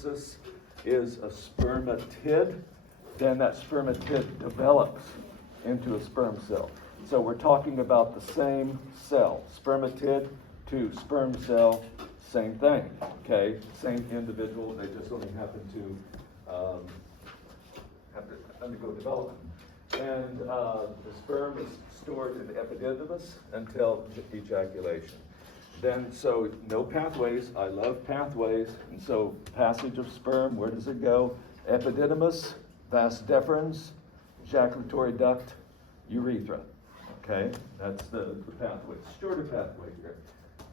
spermatogenesis is a spermatid, then that spermatid develops into a sperm cell. So we're talking about the same cell, spermatid to sperm cell, same thing, okay? Same individual, they just only happen to have to undergo development. And the sperm is stored in the epididymis until ejaculation. Then, so no pathways, I love pathways, and so passage of sperm, where does it go? Epididymis, vas deferens, ejaculatory duct, urethra. Okay, that's the pathway, shorter pathway here.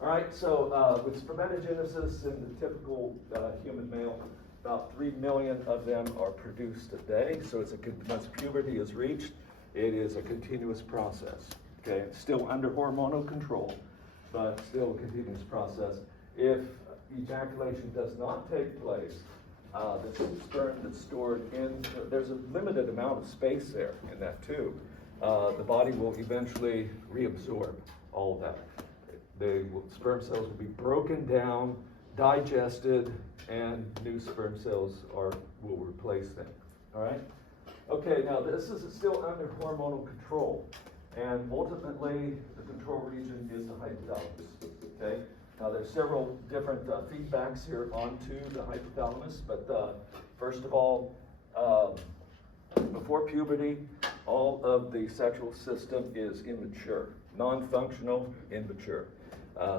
All right, so with spermatogenesis in the typical human male, about 3 million of them are produced a day. So it's once puberty is reached, it is a continuous process. Okay, it's still under hormonal control, but still a continuous process. If ejaculation does not take place, the sperm that's stored in, there's a limited amount of space there in that tube. The body will eventually reabsorb all of that. The sperm cells will be broken down, digested, and new sperm cells will replace them. All right? Okay, now this is still under hormonal control, and ultimately the control region is the hypothalamus. Okay? Now there's several different feedbacks here onto the hypothalamus, but first of all, before puberty, all of the sexual system is immature, non-functional, immature.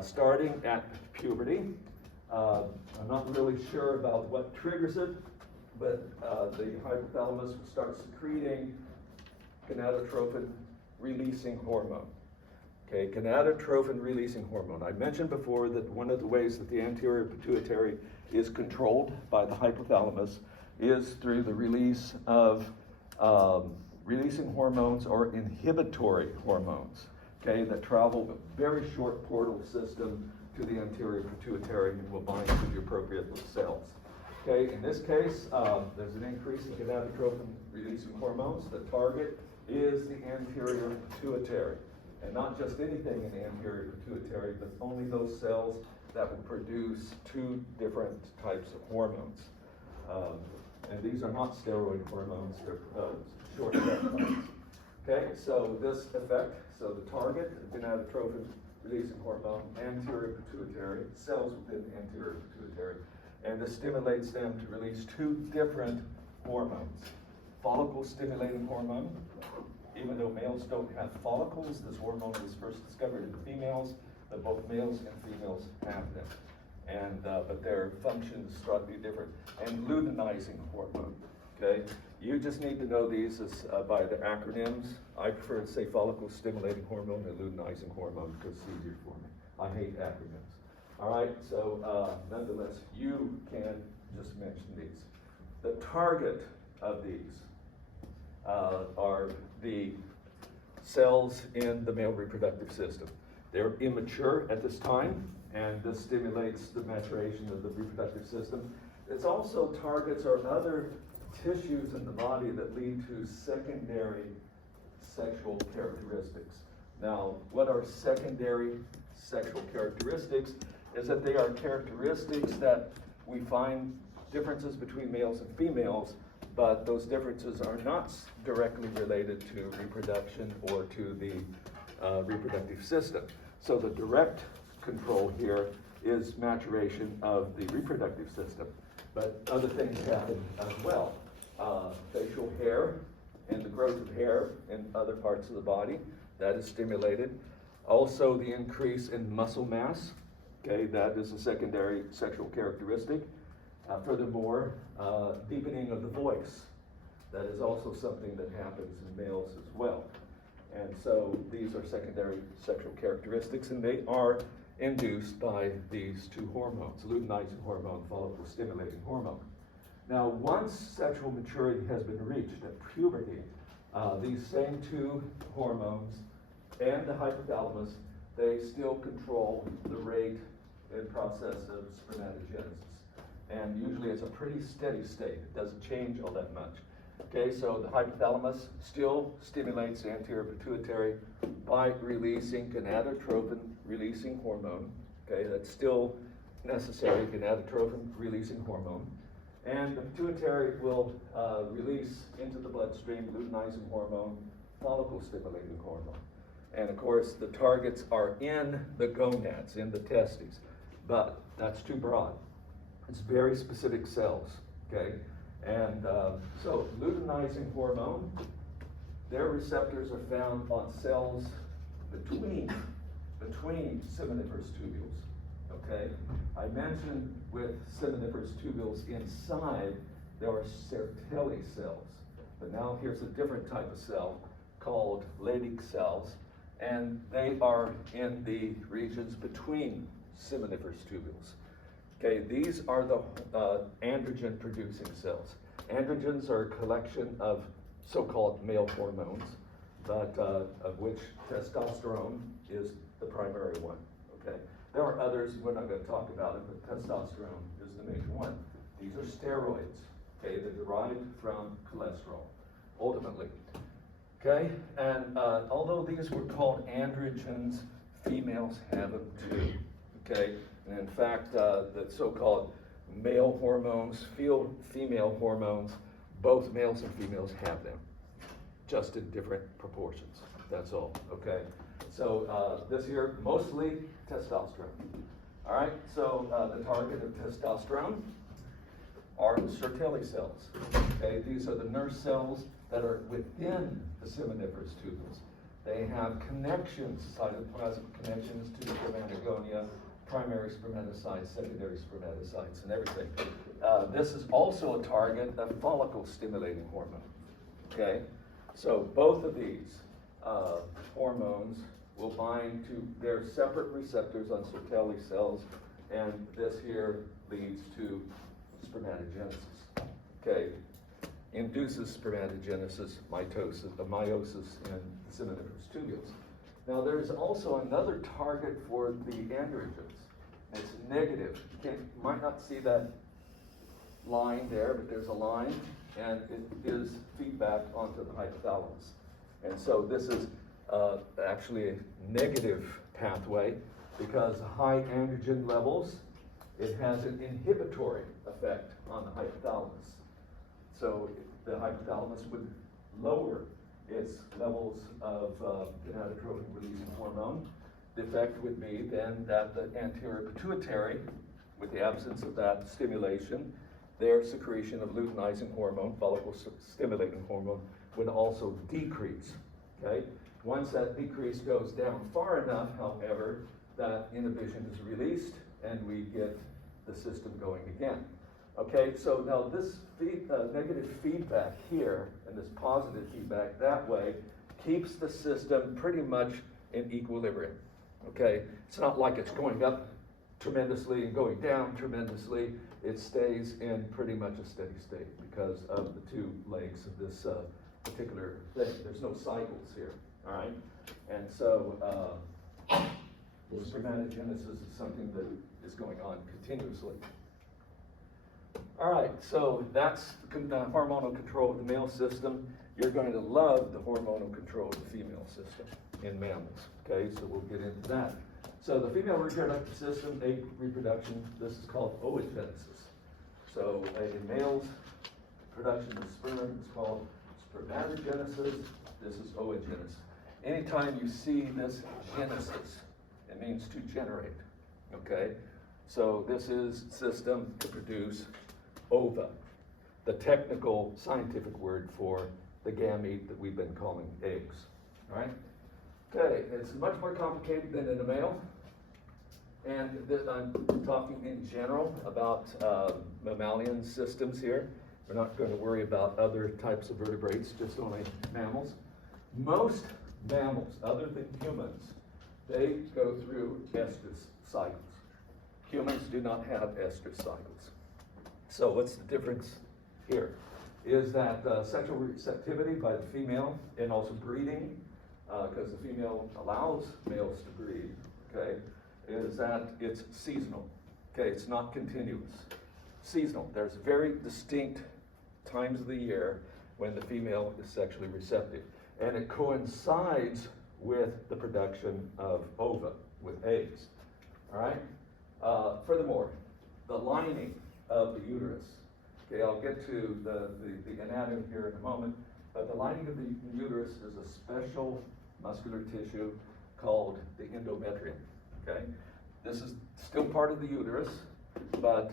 Starting at puberty, I'm not really sure about what triggers it, but the hypothalamus will start secreting gonadotrophin-releasing hormone. Okay, gonadotrophin-releasing hormone. I mentioned before that one of the ways that the anterior pituitary is controlled by the hypothalamus is through the release of releasing hormones or inhibitory hormones, okay, that travel a very short portal system to the anterior pituitary and will bind to the appropriate cells. Okay, in this case, there's an increase in gonadotrophin-releasing hormones. The target is the anterior pituitary, and not just anything in the anterior pituitary, but only those cells that will produce two different types of hormones. And these are not steroid hormones, they're short peptides. Okay, so this effect, so the target, gonadotrophin-releasing hormone, anterior pituitary, cells within the anterior pituitary, and this stimulates them to release two different hormones. Follicle-stimulating hormone, even though males don't have follicles, this hormone was first discovered in females, but both males and females have them. And but their function is slightly different. And luteinizing hormone, okay? You just need to know these as, by the acronyms. I prefer to say follicle-stimulating hormone and luteinizing hormone because it's easier for me. I hate acronyms. All right, so nonetheless, you can just mention these. The target of these are the cells in the male reproductive system. They're immature at this time, and this stimulates the maturation of the reproductive system. It also targets our other tissues in the body that lead to secondary sexual characteristics. Now, what are secondary sexual characteristics? Is that they are characteristics that we find differences between males and females, but those differences are not directly related to reproduction or to the reproductive system. So the direct control here is maturation of the reproductive system, but other things happen as well. Facial hair and the growth of hair in other parts of the body, that is stimulated. Also the increase in muscle mass, okay, that is a secondary sexual characteristic. Furthermore, deepening of the voice, that is also something that happens in males as well. And so these are secondary sexual characteristics, and they are induced by these two hormones, luteinizing hormone, follicle-stimulating hormone. Now, once sexual maturity has been reached at puberty, these same two hormones and the hypothalamus, they still control the rate and process of spermatogenesis. And usually it's a pretty steady state. It doesn't change all that much. Okay, so the hypothalamus still stimulates the anterior pituitary by releasing gonadotrophin-releasing hormone. Okay, that's still necessary, gonadotrophin-releasing hormone. And the pituitary will release into the bloodstream luteinizing hormone, follicle stimulating hormone. And of course, the targets are in the gonads, in the testes, but that's too broad. It's very specific cells, okay? And so luteinizing hormone, their receptors are found on cells between seminiferous tubules, okay? I mentioned with seminiferous tubules inside, there are Sertoli cells. But now here's a different type of cell called Leydig cells, and they are in the regions between seminiferous tubules. Okay, these are the androgen-producing cells. Androgens are a collection of so-called male hormones, but of which testosterone is the primary one, okay? There are others, we're not going to talk about it, but testosterone is the major one. These are steroids, okay? They're derived from cholesterol, ultimately. Okay, and although these were called androgens, females have them too, okay? And in fact, the so-called male hormones, female hormones, both males and females have them, just in different proportions, that's all, okay? So this here, mostly testosterone. All right, so the target of testosterone are the Sertoli cells, okay? These are the nurse cells that are within the seminiferous tubules. They have connections, cytoplasmic connections to spermatogonia, primary spermatocytes, secondary spermatocytes, and everything. This is also a target of follicle stimulating hormone, okay? So both of these hormones will bind to their separate receptors on Sertoli cells, and this here leads to spermatogenesis, okay? Induces spermatogenesis, meiosis in the seminiferous tubules. Now there's also another target for the androgens. It's negative. You might not see that line there, but there's a line, and it is feedback onto the hypothalamus. And so this is actually a negative pathway because high androgen levels, it has an inhibitory effect on the hypothalamus. So the hypothalamus would lower its levels of gonadotropin-releasing hormone. The effect would be then that the anterior pituitary, with the absence of that stimulation, their secretion of luteinizing hormone, follicle stimulating hormone, would also decrease, okay? Once that decrease goes down far enough, however, that inhibition is released and we get the system going again. Okay, so now this negative feedback here and this positive feedback that way keeps the system pretty much in equilibrium. Okay, it's not like it's going up tremendously and going down tremendously. It stays in pretty much a steady state because of the two legs of this particular thing. There's no cycles here, all right? And so spermatogenesis is something that is going on continuously. All right, so that's the hormonal control of the male system. You're going to love the hormonal control of the female system in mammals, okay? So we'll get into that. So the female reproductive system, egg reproduction, this is called oogenesis. So in males, production of sperm is called spermatogenesis. This is oogenesis. Anytime you see this genesis, it means to generate, okay? So this is system to produce ova, the technical scientific word for the gamete that we've been calling eggs, all right? Okay, it's much more complicated than in a male, and I'm talking in general about mammalian systems here. We're not going to worry about other types of vertebrates, just only mammals. Most mammals, other than humans, they go through estrus cycles. Humans do not have estrus cycles. So what's the difference here? Is that sexual receptivity by the female and also breeding, because the female allows males to breed, okay, is that it's seasonal, okay, it's not continuous. Seasonal, there's very distinct times of the year when the female is sexually receptive, and it coincides with the production of ova, with eggs, all right? Furthermore, the lining of the uterus Okay, I'll get to the anatomy here in a moment, but the lining of the uterus is a special muscular tissue called the endometrium, okay? This is still part of the uterus, but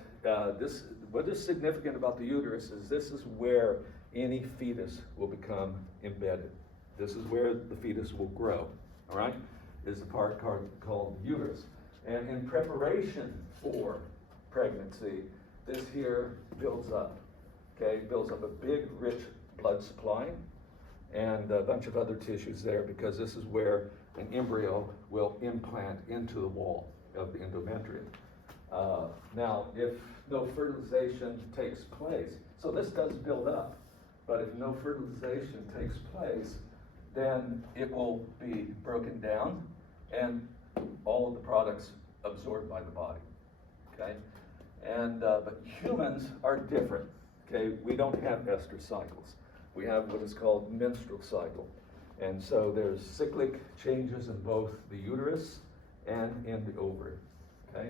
what is significant about the uterus is this is where any fetus will become embedded. This is where the fetus will grow, all right? Is the part called the uterus. And in preparation for pregnancy, this here builds up, okay? Builds up a big, rich blood supply and a bunch of other tissues there, because this is where an embryo will implant into the wall of the endometrium. Now, if no fertilization takes place, so this does build up, but if no fertilization takes place, then it will be broken down and all of the products absorbed by the body, okay? And, but humans are different, okay? We don't have ester cycles. We have what is called menstrual cycle. And so there's cyclic changes in both the uterus and in the ovary, okay?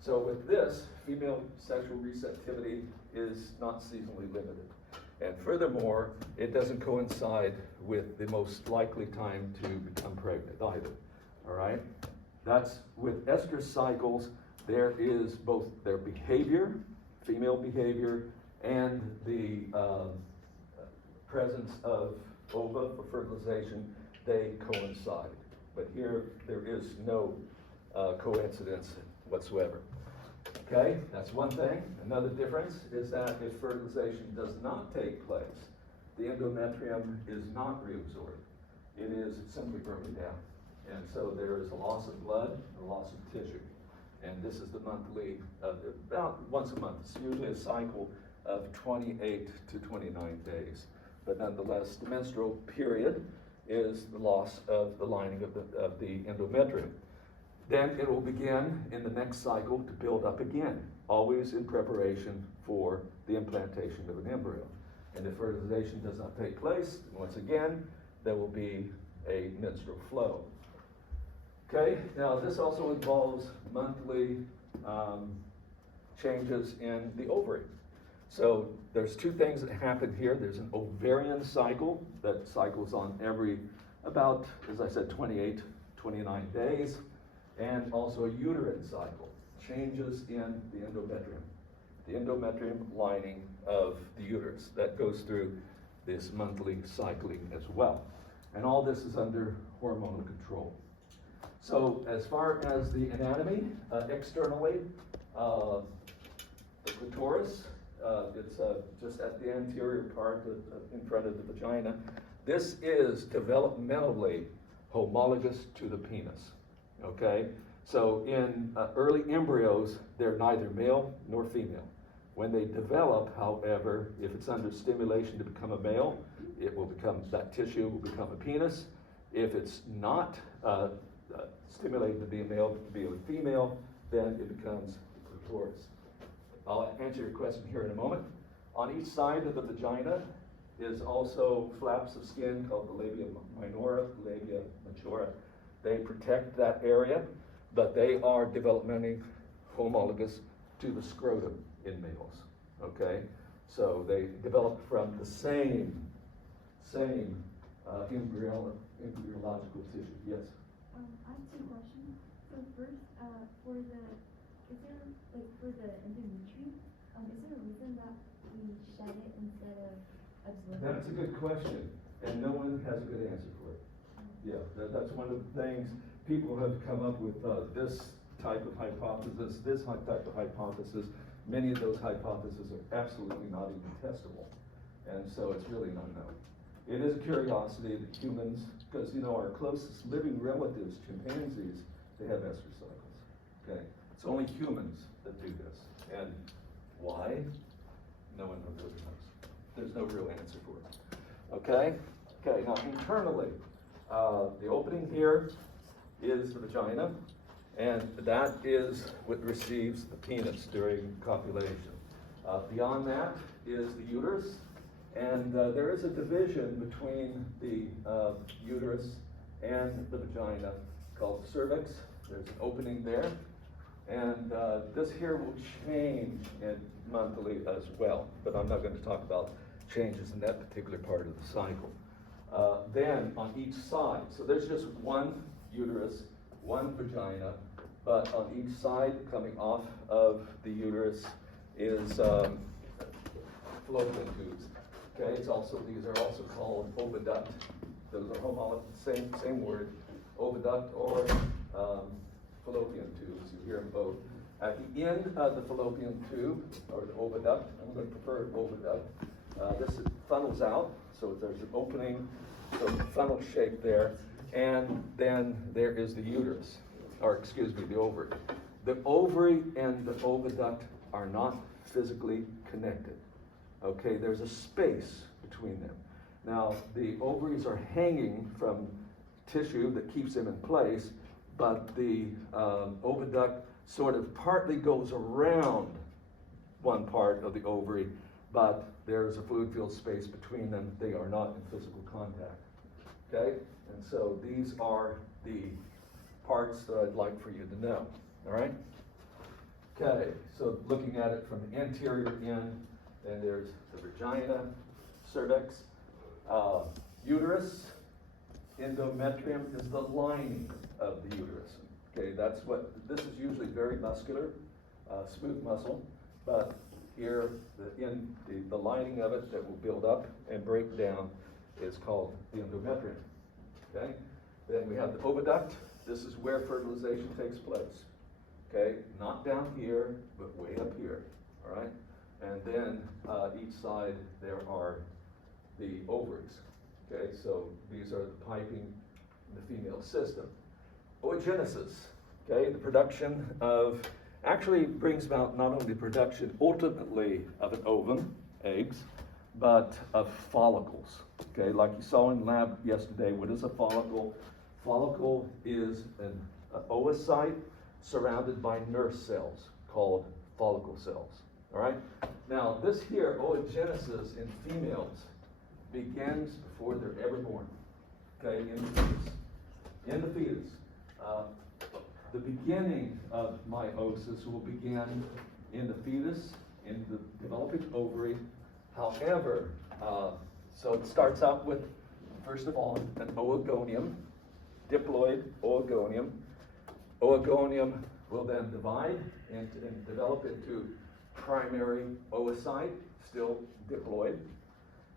So with this, female sexual receptivity is not seasonally limited. And furthermore, it doesn't coincide with the most likely time to become pregnant either, all right? That's with ester cycles, there is both their behavior, female behavior, and the presence of ova for fertilization, they coincide. But here, there is no coincidence whatsoever. Okay, that's one thing. Another difference is that if fertilization does not take place, the endometrium is not reabsorbed. It is simply broken down. And so there is a loss of blood, a loss of tissue. And this is the monthly, about once a month. It's usually a cycle of 28 to 29 days. But nonetheless, the menstrual period is the loss of the lining of the endometrium. Then it will begin in the next cycle to build up again, always in preparation for the implantation of an embryo. And if fertilization does not take place, once again, there will be a menstrual flow. Okay, now this also involves monthly changes in the ovary. So there's two things that happen here. There's an ovarian cycle that cycles on every about, as I said, 28, 29 days. And also a uterine cycle, changes in the endometrium lining of the uterus that goes through this monthly cycling as well. And all this is under hormonal control. So as far as the anatomy, externally, the clitoris, it's just at the anterior part in front of the vagina. This is developmentally homologous to the penis. Okay, so in early embryos, they're neither male nor female. When they develop, however, if it's under stimulation to become a male, it will become, that tissue will become a penis. If it's not stimulated to be a male, but to be a female, then it becomes the clitoris. I'll answer your question here in a moment. On each side of the vagina is also flaps of skin called the labia minora, labia majora. They protect that area, but they are developmentally homologous to the scrotum in males, okay? So they develop from the same embryological tissue. Yes? I have two questions. So first, for the endometrium, is there a reason that we shed it instead of absorbing it? That's a good question, and no one has a good answer for it. Yeah, that's one of the things people have come up with, this type of hypothesis, this type of hypothesis. Many of those hypotheses are absolutely not even testable. And so it's really not known. It is a curiosity that humans, because you know our closest living relatives, chimpanzees, they have ester cycles. Okay, it's only humans that do this. And why? No one really knows. There's no real answer for it. Okay? Okay, now internally, the opening here is the vagina, and that is what receives the penis during copulation. Beyond that is the uterus, and there is a division between the uterus and the vagina called the cervix. There's an opening there, And this here will change in monthly as well, but I'm not going to talk about changes in that particular part of the cycle. Then on each side, so there's just one uterus, one vagina, but on each side coming off of the uterus is fallopian tubes. Okay, these are also called oviduct. Those are homologous, same word, oviduct or fallopian tubes. You hear them both. At the end of the fallopian tube, or the oviduct, I'm going to prefer oviduct, this funnels out, so there's an opening, so funnel shape there, and then there is the uterus, or excuse me, the ovary. The ovary and the oviduct are not physically connected. Okay, there's a space between them. Now, the ovaries are hanging from tissue that keeps them in place, but the oviduct sort of partly goes around one part of the ovary, but there's a fluid-filled space between them. They are not in physical contact. Okay, and so these are the parts that I'd like for you to know. All right. Okay, so looking at it from the anterior end, then there's the vagina, cervix, uterus. Endometrium is the lining of the uterus. Okay, this is usually very muscular, smooth muscle, but here the lining of it that will build up and break down is called the endometrium. Okay, then we have the oviduct. This is where fertilization takes place. Okay, not down here, but way up here. All right, and then each side there are the ovaries. Okay, so these are the piping in the female system. Oogenesis, okay, the production of, actually brings about not only the production ultimately of an ovum, eggs, but of follicles. Okay, like you saw in lab yesterday, what is a follicle? Follicle is an oocyte surrounded by nerve cells called follicle cells. All right, now this here, oogenesis in females, begins before they're ever born, okay, in the fetus. In the fetus. The beginning of meiosis will begin in the fetus, in the developing ovary. However, so it starts out with, first of all, an oogonium, diploid oogonium. Oogonium will then divide and develop into primary oocyte, still diploid.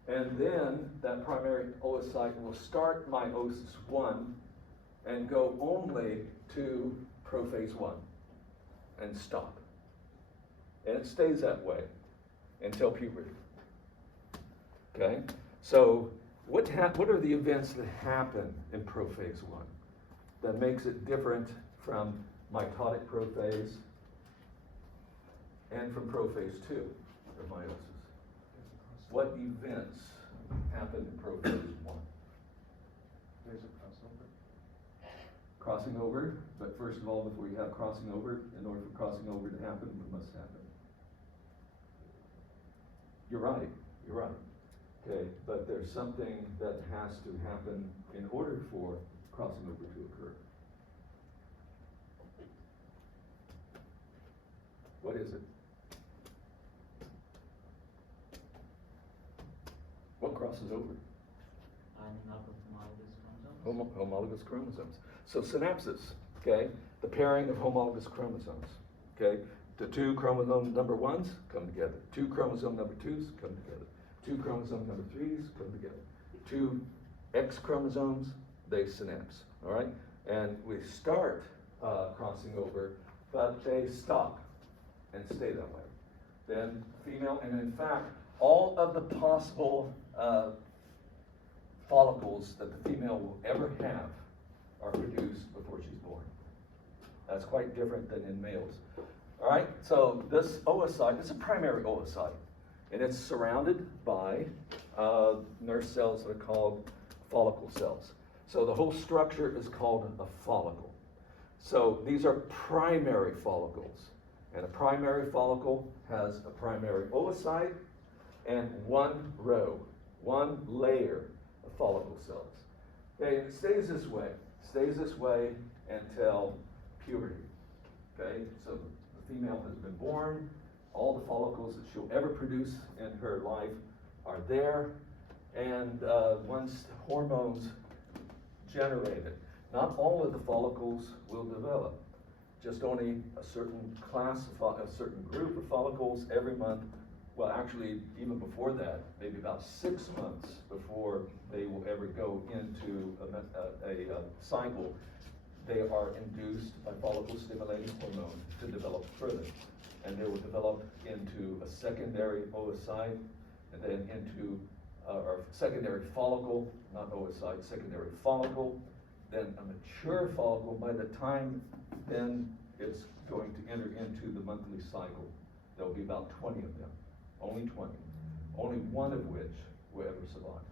And then that primary oocyte will start meiosis 1 and go only to prophase 1 and stop. And it stays that way until puberty. Okay? So what are the events that happen in prophase 1 that makes it different from mitotic prophase and from prophase 2 of meiosis? What events happen in prophase 1? There's a crossover. Crossing over, but first of all, before you have crossing over, in order for crossing over to happen, what must happen? You're right. Okay, but there's something that has to happen in order for crossing over to occur. What is it? What crosses over? Lining up of homologous chromosomes. Homologous chromosomes. So synapses, okay? The pairing of homologous chromosomes, okay? The two chromosome number 1s come together. Two chromosome number 2s come together. Two chromosome number 3s come together. Two X chromosomes, they synapse, all right? And we start crossing over, but they stop and stay that way. Then female, and in fact, all of the possible follicles that the female will ever have are produced before she's born. That's quite different than in males. All right, so this oocyte is a primary oocyte, and it's surrounded by nerve cells that are called follicle cells. So the whole structure is called a follicle. So these are primary follicles, and a primary follicle has a primary oocyte and one row, one layer of follicle cells. Okay, and it stays this way until puberty. okay? So the female has been born, all the follicles that she'll ever produce in her life are there, and once hormones generated, not all of the follicles will develop, just only a certain class, a certain group of follicles every month. Well, actually, even before that, maybe about 6 months before they will ever go into a cycle, they are induced by follicle-stimulating hormone to develop further. And they will develop into a secondary oocyte, and then into, or secondary follicle, not oocyte, secondary follicle, then a mature follicle. By the time then it's going to enter into the monthly cycle, there will be about 20 of them, only 20, only one of which will ever survive,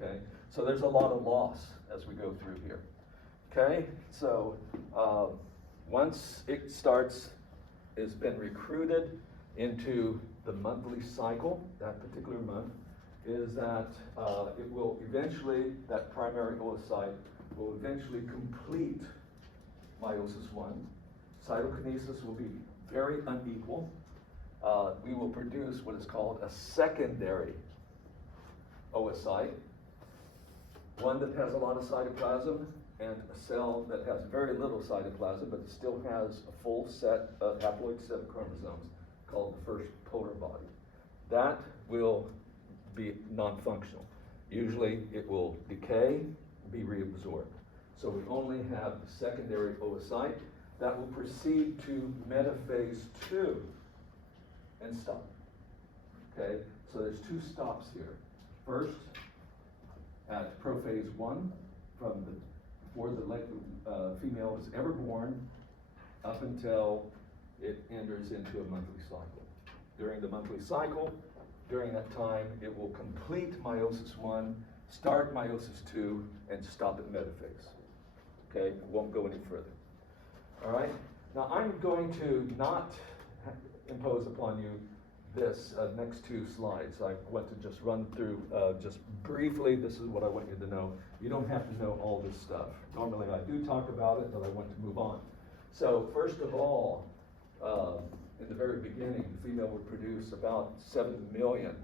okay? So there's a lot of loss as we go through here, okay? So once it starts, has been recruited into the monthly cycle, that particular month, is that it will eventually, that primary oocyte will eventually complete meiosis 1. Cytokinesis will be very unequal. We will produce what is called a secondary oocyte, one that has a lot of cytoplasm, and a cell that has very little cytoplasm, but still has a full set of haploid set of chromosomes called the first polar body. That will be non-functional. Usually it will decay, be reabsorbed. So we only have the secondary oocyte that will proceed to metaphase 2 and stop. Okay, so there's 2 stops here. First, at prophase 1, from the before the female is ever born up until it enters into a monthly cycle. During the monthly cycle, during that time, it will complete meiosis 1, start meiosis 2, and stop at metaphase. Okay, it won't go any further. All right, now I'm going to not impose upon you this next 2 slides. I want to just run through just briefly. This is what I want you to know. You don't have to know all this stuff. Normally I do talk about it, but I want to move on. So first of all, in the very beginning, the female would produce about 7 million,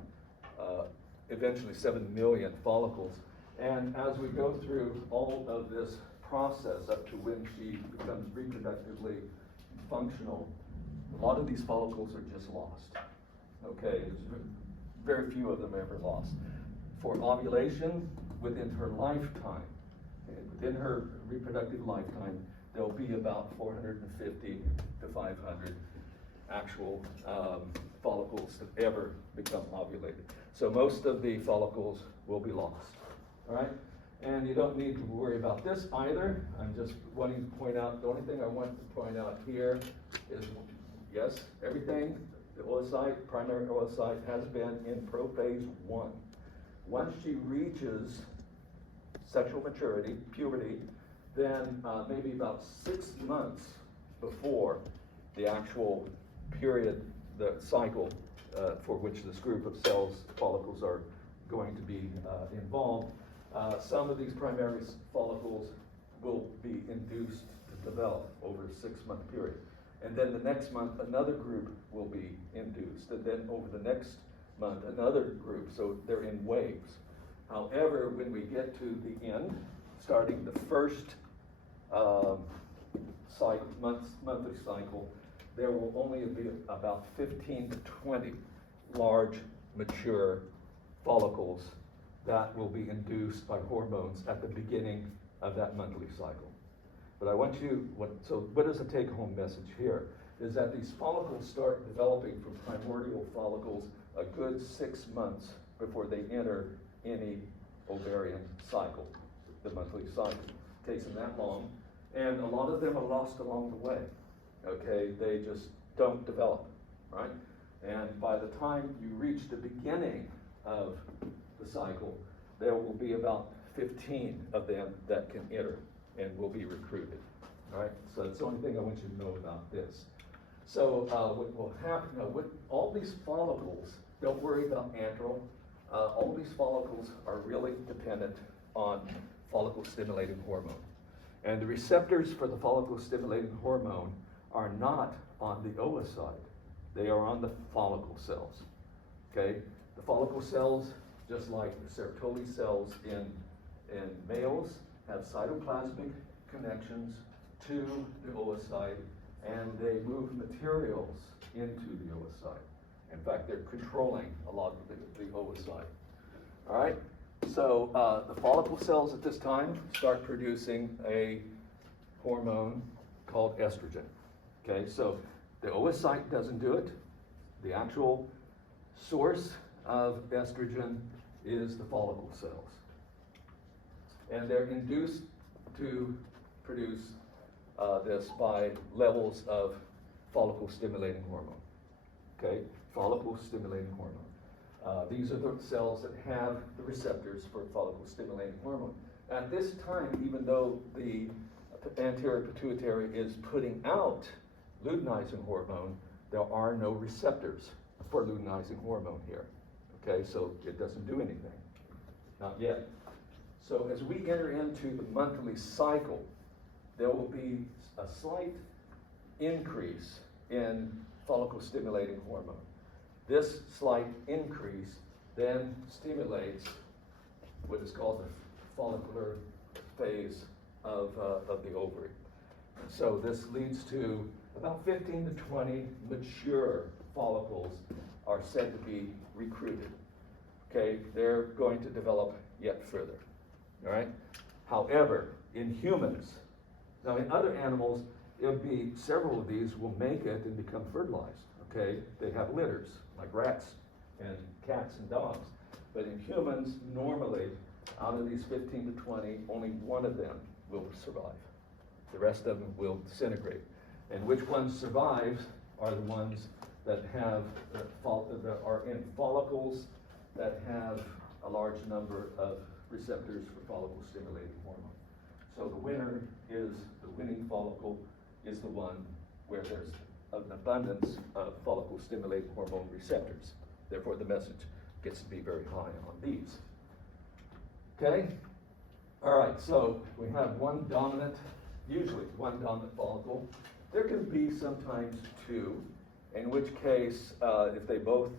eventually 7 million follicles. And as we go through all of this process up to when she becomes reproductively functional, a lot of these follicles are just lost. Okay, there's very few of them ever lost. For ovulation, within her lifetime, within her reproductive lifetime, there'll be about 450 to 500 actual follicles that ever become ovulated. So most of the follicles will be lost, all right? And you don't need to worry about this either. I'm just wanting to point out, the only thing I want to point out here is, yes, everything, the oocyte, primary oocyte, has been in prophase 1. Once she reaches sexual maturity, puberty, then maybe about 6 months before the actual period, the cycle for which this group of cells, follicles, are going to be involved, some of these primary follicles will be induced to develop over a 6-month period. And then the next month, another group will be induced. And then over the next month, another group. So they're in waves. However, when we get to the end, starting the first monthly cycle, there will only be about 15 to 20 large, mature follicles that will be induced by hormones at the beginning of that monthly cycle. But I want you, so what is the take-home message here? Is that these follicles start developing from primordial follicles a good 6 months before they enter any ovarian cycle, the monthly cycle. It takes them that long, and a lot of them are lost along the way, okay? They just don't develop, right? And by the time you reach the beginning of the cycle, there will be about 15 of them that can enter and will be recruited, all right? So that's the only thing I want you to know about this. So what will happen, with all these follicles, don't worry about antral. All these follicles are really dependent on follicle-stimulating hormone. And the receptors for the follicle-stimulating hormone are not on the oocyte. They are on the follicle cells. Okay? The follicle cells, just like the Sertoli cells in males, have cytoplasmic connections to the oocyte, and they move materials into the oocyte. In fact, they're controlling a lot of the oocyte. All right? So the follicle cells at this time start producing a hormone called estrogen. Okay, so the oocyte doesn't do it. The actual source of estrogen is the follicle cells. And they're induced to produce this by levels of follicle stimulating hormone. Okay, follicle stimulating hormone. These are the cells that have the receptors for follicle stimulating hormone. At this time, even though the anterior pituitary is putting out luteinizing hormone, there are no receptors for luteinizing hormone here. Okay, so it doesn't do anything. Not yet. So as we enter into the monthly cycle, there will be a slight increase in follicle stimulating hormone. This slight increase then stimulates what is called the follicular phase of the ovary. So this leads to about 15 to 20 mature follicles are said to be recruited. Okay, they're going to develop yet further. All right. However, in humans, now in other animals, it would be several of these will make it and become fertilized. Okay, they have litters like rats and cats and dogs. But in humans, normally, out of these 15 to 20, only one of them will survive. The rest of them will disintegrate. And which ones survive are the ones that have that are in follicles that have a large number of receptors for follicle stimulating hormone. So the winning follicle is the one where there's an abundance of follicle stimulating hormone receptors. Therefore, the message gets to be very high on these. Okay? All right, so we have usually one dominant follicle. There can be sometimes two, in which case, if they both,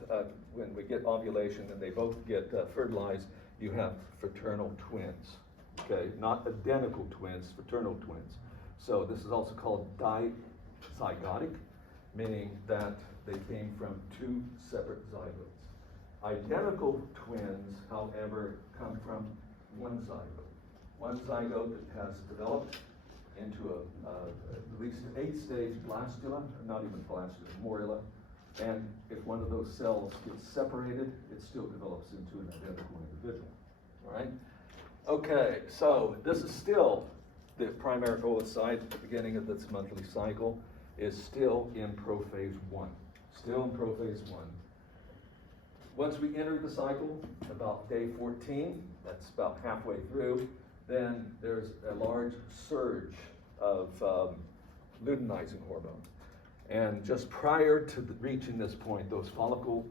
when we get ovulation and they both get fertilized, you have fraternal twins. Okay, not identical twins, fraternal twins. So this is also called dizygotic, meaning that they came from two separate zygotes. Identical twins, however, come from one zygote. One zygote that has developed into at least an 8-stage blastula, not even blastula, morula, and if one of those cells gets separated, it still develops into an identical individual. All right? Okay, so this is still the primary oocyte at the beginning of this monthly cycle is still in prophase 1. Still in prophase 1. Once we enter the cycle, about day 14, that's about halfway through, then there's a large surge of luteinizing hormone. And just prior to reaching this point, those follicle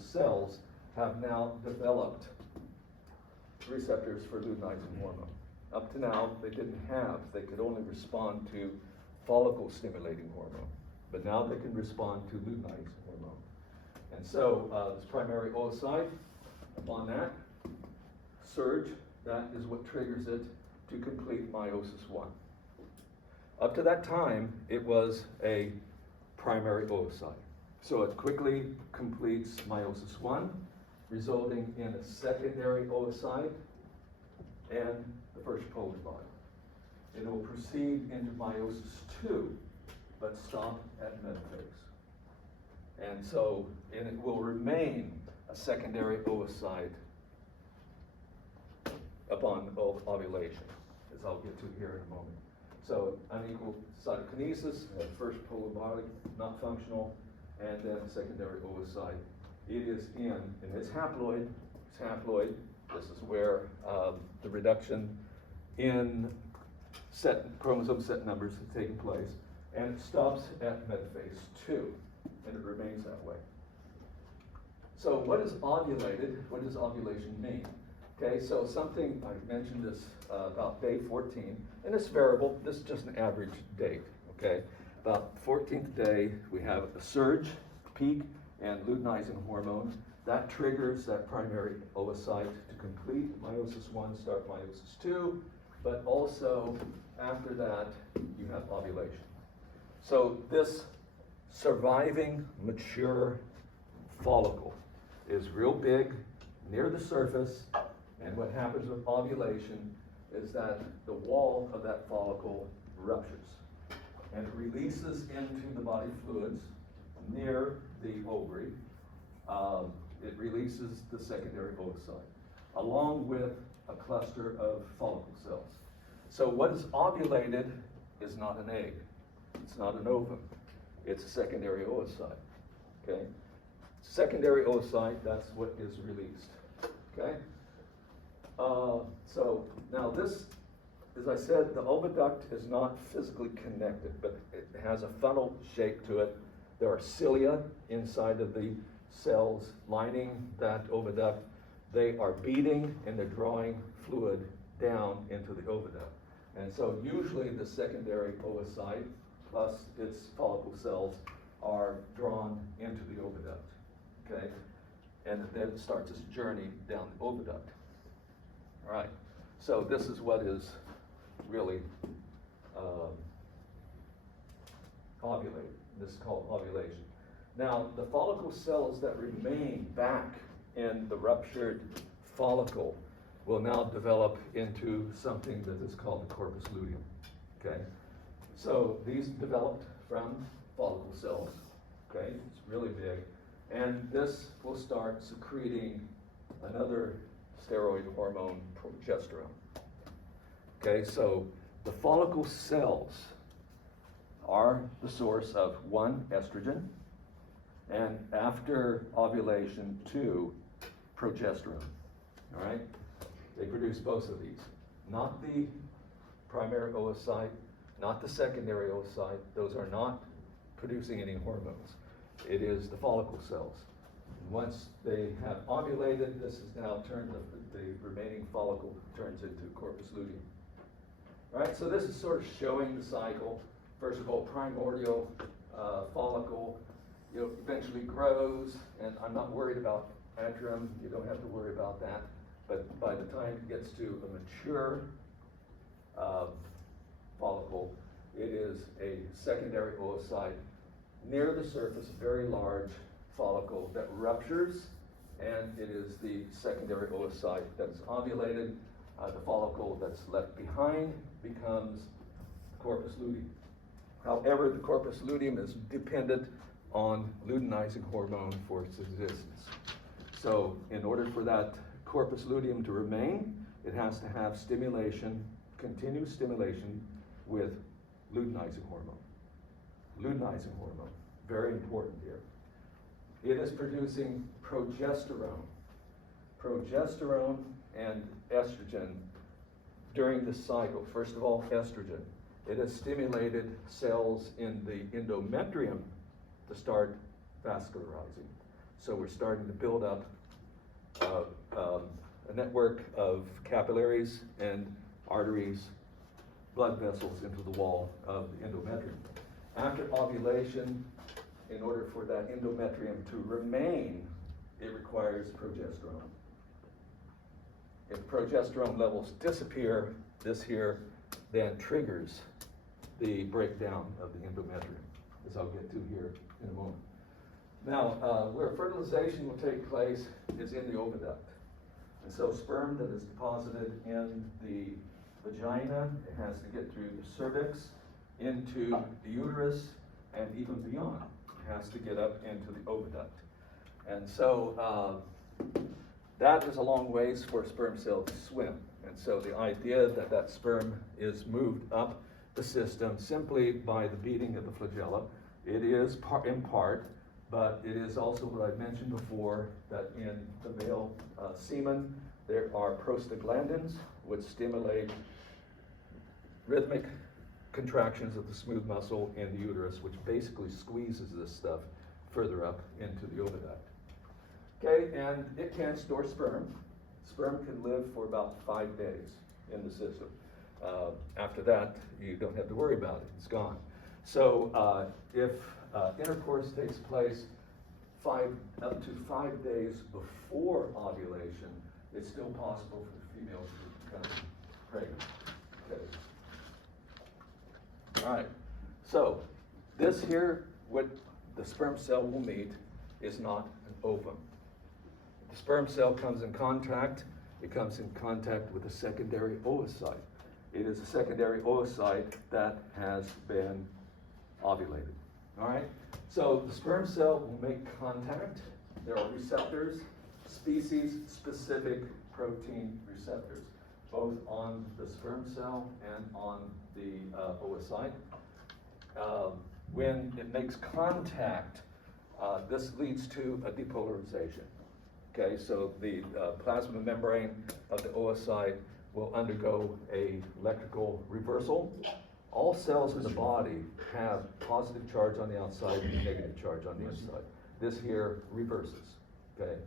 cells have now developed receptors for luteinizing hormone. Up to now, they could only respond to follicle stimulating hormone. But now they can respond to luteinizing hormone. And so this primary oocyte, upon that surge, that is what triggers it to complete meiosis 1. Up to that time, it was a primary oocyte. So it quickly completes meiosis 1, resulting in a secondary oocyte and the first polar body. It will proceed into meiosis 2, but stop at metaphase. And so, and it will remain a secondary oocyte upon ovulation, as I'll get to here in a moment. So unequal cytokinesis, first polar body, not functional, and then secondary oocyte. It is and it's haploid. This is where the reduction in chromosome set numbers has taken place, and it stops at metaphase 2, and it remains that way. So what is ovulated? What does ovulation mean? Okay, so something, I mentioned this about day 14, and it's variable, this is just an average date, okay? About 14th day, we have a surge, peak, and luteinizing hormone. That triggers that primary oocyte to complete meiosis 1, start meiosis 2, but also after that, you have ovulation. So this surviving mature follicle is real big, near the surface, and what happens with ovulation is that the wall of that follicle ruptures, and it releases into the body fluids near the ovary. It releases the secondary oocyte, along with a cluster of follicle cells. So what is ovulated is not an egg, it's not an ovum, it's a secondary oocyte, okay? Secondary oocyte, that's what is released, okay? So now this, as I said, the oviduct is not physically connected, but it has a funnel shape to it. There are cilia inside of the cells lining that oviduct. They are beating and they're drawing fluid down into the oviduct. And so usually the secondary oocyte plus its follicle cells are drawn into the oviduct, okay? And then it starts its journey down the oviduct. All right, so this is what is really ovulated. This is called ovulation. Now, the follicle cells that remain back in the ruptured follicle will now develop into something that is called the corpus luteum, okay? So these developed from follicle cells, okay? It's really big. And this will start secreting another steroid hormone, progesterone. Okay, so the follicle cells are the source of 1, estrogen, and after ovulation, 2, progesterone. All right? They produce both of these. Not the primary oocyte, not the secondary oocyte. Those are not producing any hormones. It is the follicle cells. Once they have ovulated, this is now turned, the remaining follicle turns into corpus luteum. All right, so this is sort of showing the cycle. First of all, primordial follicle, eventually grows, and I'm not worried about antrum, you don't have to worry about that. But by the time it gets to a mature follicle, it is a secondary oocyte near the surface, a very large follicle that ruptures, and it is the secondary oocyte that is ovulated. The follicle that's left behind becomes corpus luteum. However, the corpus luteum is dependent on luteinizing hormone for its existence. So in order for that corpus luteum to remain, it has to have stimulation, continuous stimulation with luteinizing hormone. Luteinizing hormone, very important here. It is producing progesterone. Progesterone and estrogen during the cycle. First of all, estrogen. It has stimulated cells in the endometrium to start vascularizing. So we're starting to build up a network of capillaries and arteries, blood vessels into the wall of the endometrium. After ovulation, in order for that endometrium to remain, it requires progesterone. If progesterone levels disappear, this here then triggers the breakdown of the endometrium, as I'll get to here in a moment. Now, where fertilization will take place is in the oviduct. And so sperm that is deposited in the vagina, it has to get through the cervix, into the uterus, and even beyond. It has to get up into the oviduct. And so that is a long ways for a sperm cell to swim. And so the idea that that sperm is moved up the system simply by the beating of the flagella, it is in part, but it is also what I mentioned before, that in the male semen, there are prostaglandins, which stimulate rhythmic contractions of the smooth muscle in the uterus, which basically squeezes this stuff further up into the oviduct. Okay, and it can store sperm, Sperm can live for about 5 days in the system. After that, you don't have to worry about it, it's gone. So if intercourse takes place up to 5 days before ovulation, it's still possible for the female to become pregnant. Okay. All right, so this here, what the sperm cell will meet, is not an ovum. The sperm cell comes in contact, it comes in contact with a secondary oocyte. It is a secondary oocyte that has been ovulated. All right, so the sperm cell will make contact. There are receptors, species-specific protein receptors, both on the sperm cell and on the oocyte. When it makes contact, this leads to a depolarization. Okay, so the plasma membrane of the oocyte will undergo a electrical reversal. All cells in the body have positive charge on the outside and negative charge on the inside. This here reverses, okay,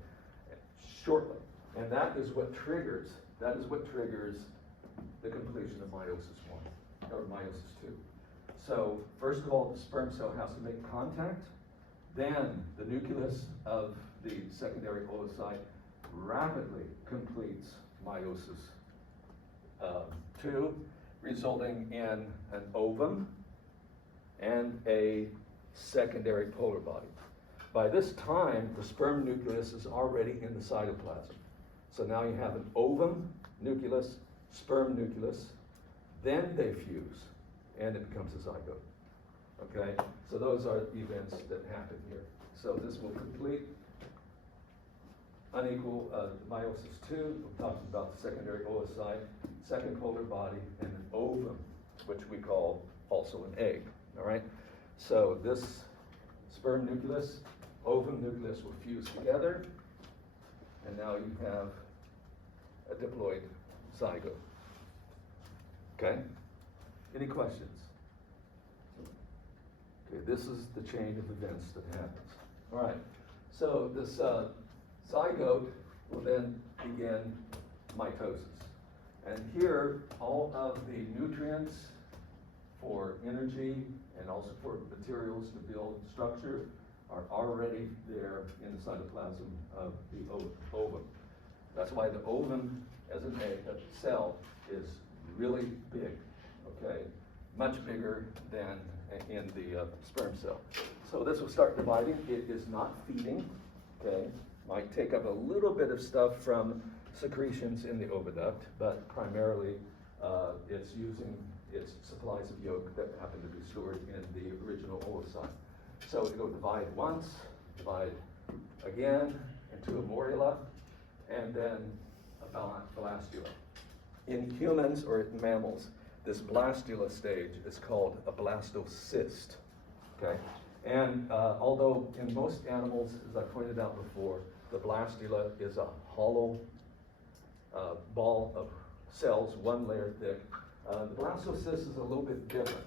shortly. And that is what triggers the completion of meiosis 1 or meiosis 2. So first of all, the sperm cell has to make contact. Then the nucleus of the secondary oocyte rapidly completes meiosis 2, resulting in an ovum and a secondary polar body. By this time, the sperm nucleus is already in the cytoplasm. So now you have an ovum nucleus, sperm nucleus, then they fuse, and it becomes a zygote. Okay, so those are events that happen here. So this will complete unequal meiosis 2. We're talking about the secondary oocyte, second polar body, and an ovum, which we call also an egg. All right, so this sperm nucleus, ovum nucleus will fuse together, and now you have a diploid zygote. Okay, any questions? Okay, this is the chain of events that happens. All right, so this zygote will then begin mitosis. And here, all of the nutrients for energy and also for materials to build structure are already there in the cytoplasm of the ovum. That's why the ovum as an egg, a cell, is really big, okay? Much bigger than in the sperm cell. So this will start dividing. It is not feeding, okay? Might take up a little bit of stuff from secretions in the oviduct, but primarily it's using its supplies of yolk that happen to be stored in the original oocyte. So it'll divide once, divide again into a morula, and then a blastula. In humans or in mammals, this blastula stage is called a blastocyst, okay? And although in most animals, as I pointed out before, the blastula is a hollow ball of cells, one layer thick, the blastocyst is a little bit different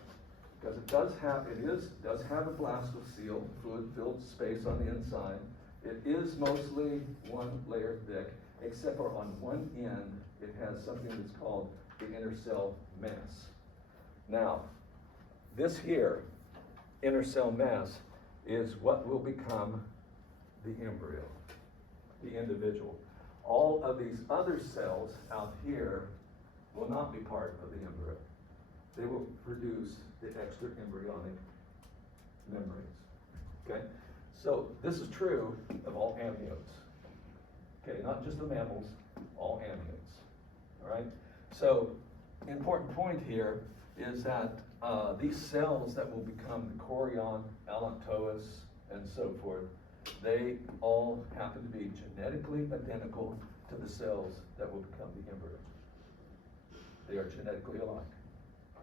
because it does have a blastocele, fluid-filled space on the inside. It is mostly one layer thick, except for on one end, it has something that's called the inner cell mass. Now, this here, inner cell mass, is what will become the embryo, the individual. All of these other cells out here will not be part of the embryo. They will produce the extra embryonic membranes, okay? So this is true of all amniotes, okay? Not just the mammals, all amniotes, all right? So, important point here is that these cells that will become the chorion, allantois, and so forth, they all happen to be genetically identical to the cells that will become the embryo. They are genetically alike.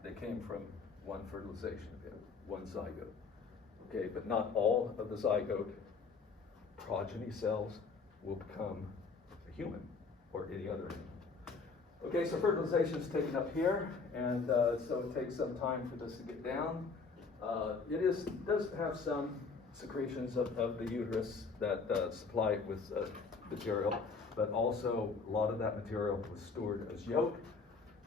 They came from one fertilization event, one zygote. Okay, but not all of the zygote progeny cells will become a human or any other animal. Okay, so fertilization is taken up here, and so it takes some time for this to get down. It does have some secretions of the uterus that supply it with material, but also a lot of that material was stored as yolk.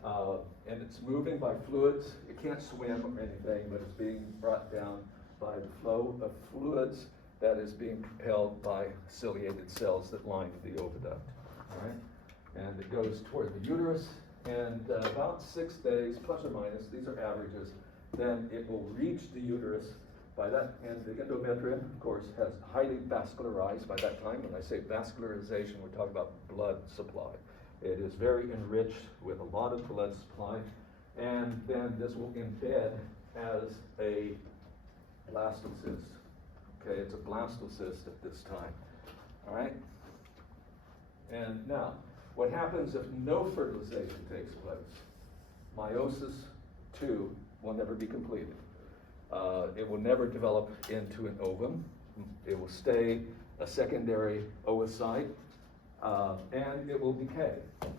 And it's moving by fluids. It can't swim or anything, but it's being brought down by the flow of fluids that is being propelled by ciliated cells that line the oviduct. All right? And it goes toward the uterus, and about 6 days, plus or minus, these are averages, then it will reach the uterus by that, and the endometrium, of course, has highly vascularized by that time. When I say vascularization, we're talking about blood supply. It is very enriched with a lot of blood supply, and then this will embed as a blastocyst. Okay, it's a blastocyst at this time. All right? And now, what happens if no fertilization takes place? Meiosis 2 will never be completed. It will never develop into an ovum. It will stay a secondary oocyte, and it will decay.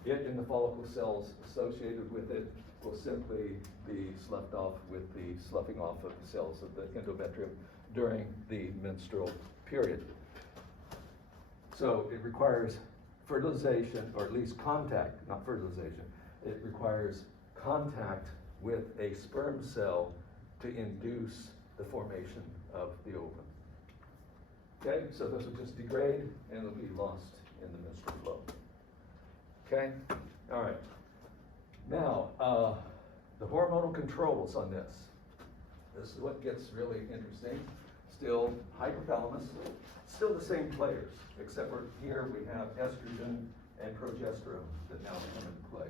It and the follicle cells associated with it will simply be sloughed off with the sloughing off of the cells of the endometrium during the menstrual period. So it requires fertilization, or at least contact, not fertilization. It requires contact with a sperm cell to induce the formation of the ovum. Okay, so this will just degrade and it'll be lost in the menstrual flow. Okay, all right. Now, the hormonal controls on this. This is what gets really interesting. Still hypothalamus, still the same players, except for here we have estrogen and progesterone that now come into play.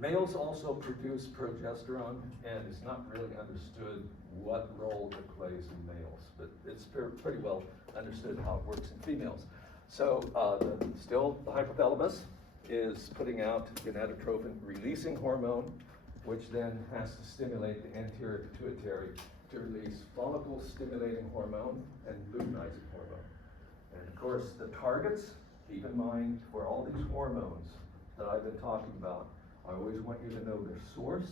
Males also produce progesterone, and it's not really understood what role it plays in males, but it's pretty well understood how it works in females. So still the hypothalamus is putting out gonadotrophin releasing hormone, which then has to stimulate the anterior pituitary to release follicle stimulating hormone and luteinizing hormone. And of course the targets, keep in mind for all these hormones that I've been talking about, I always want you to know their source.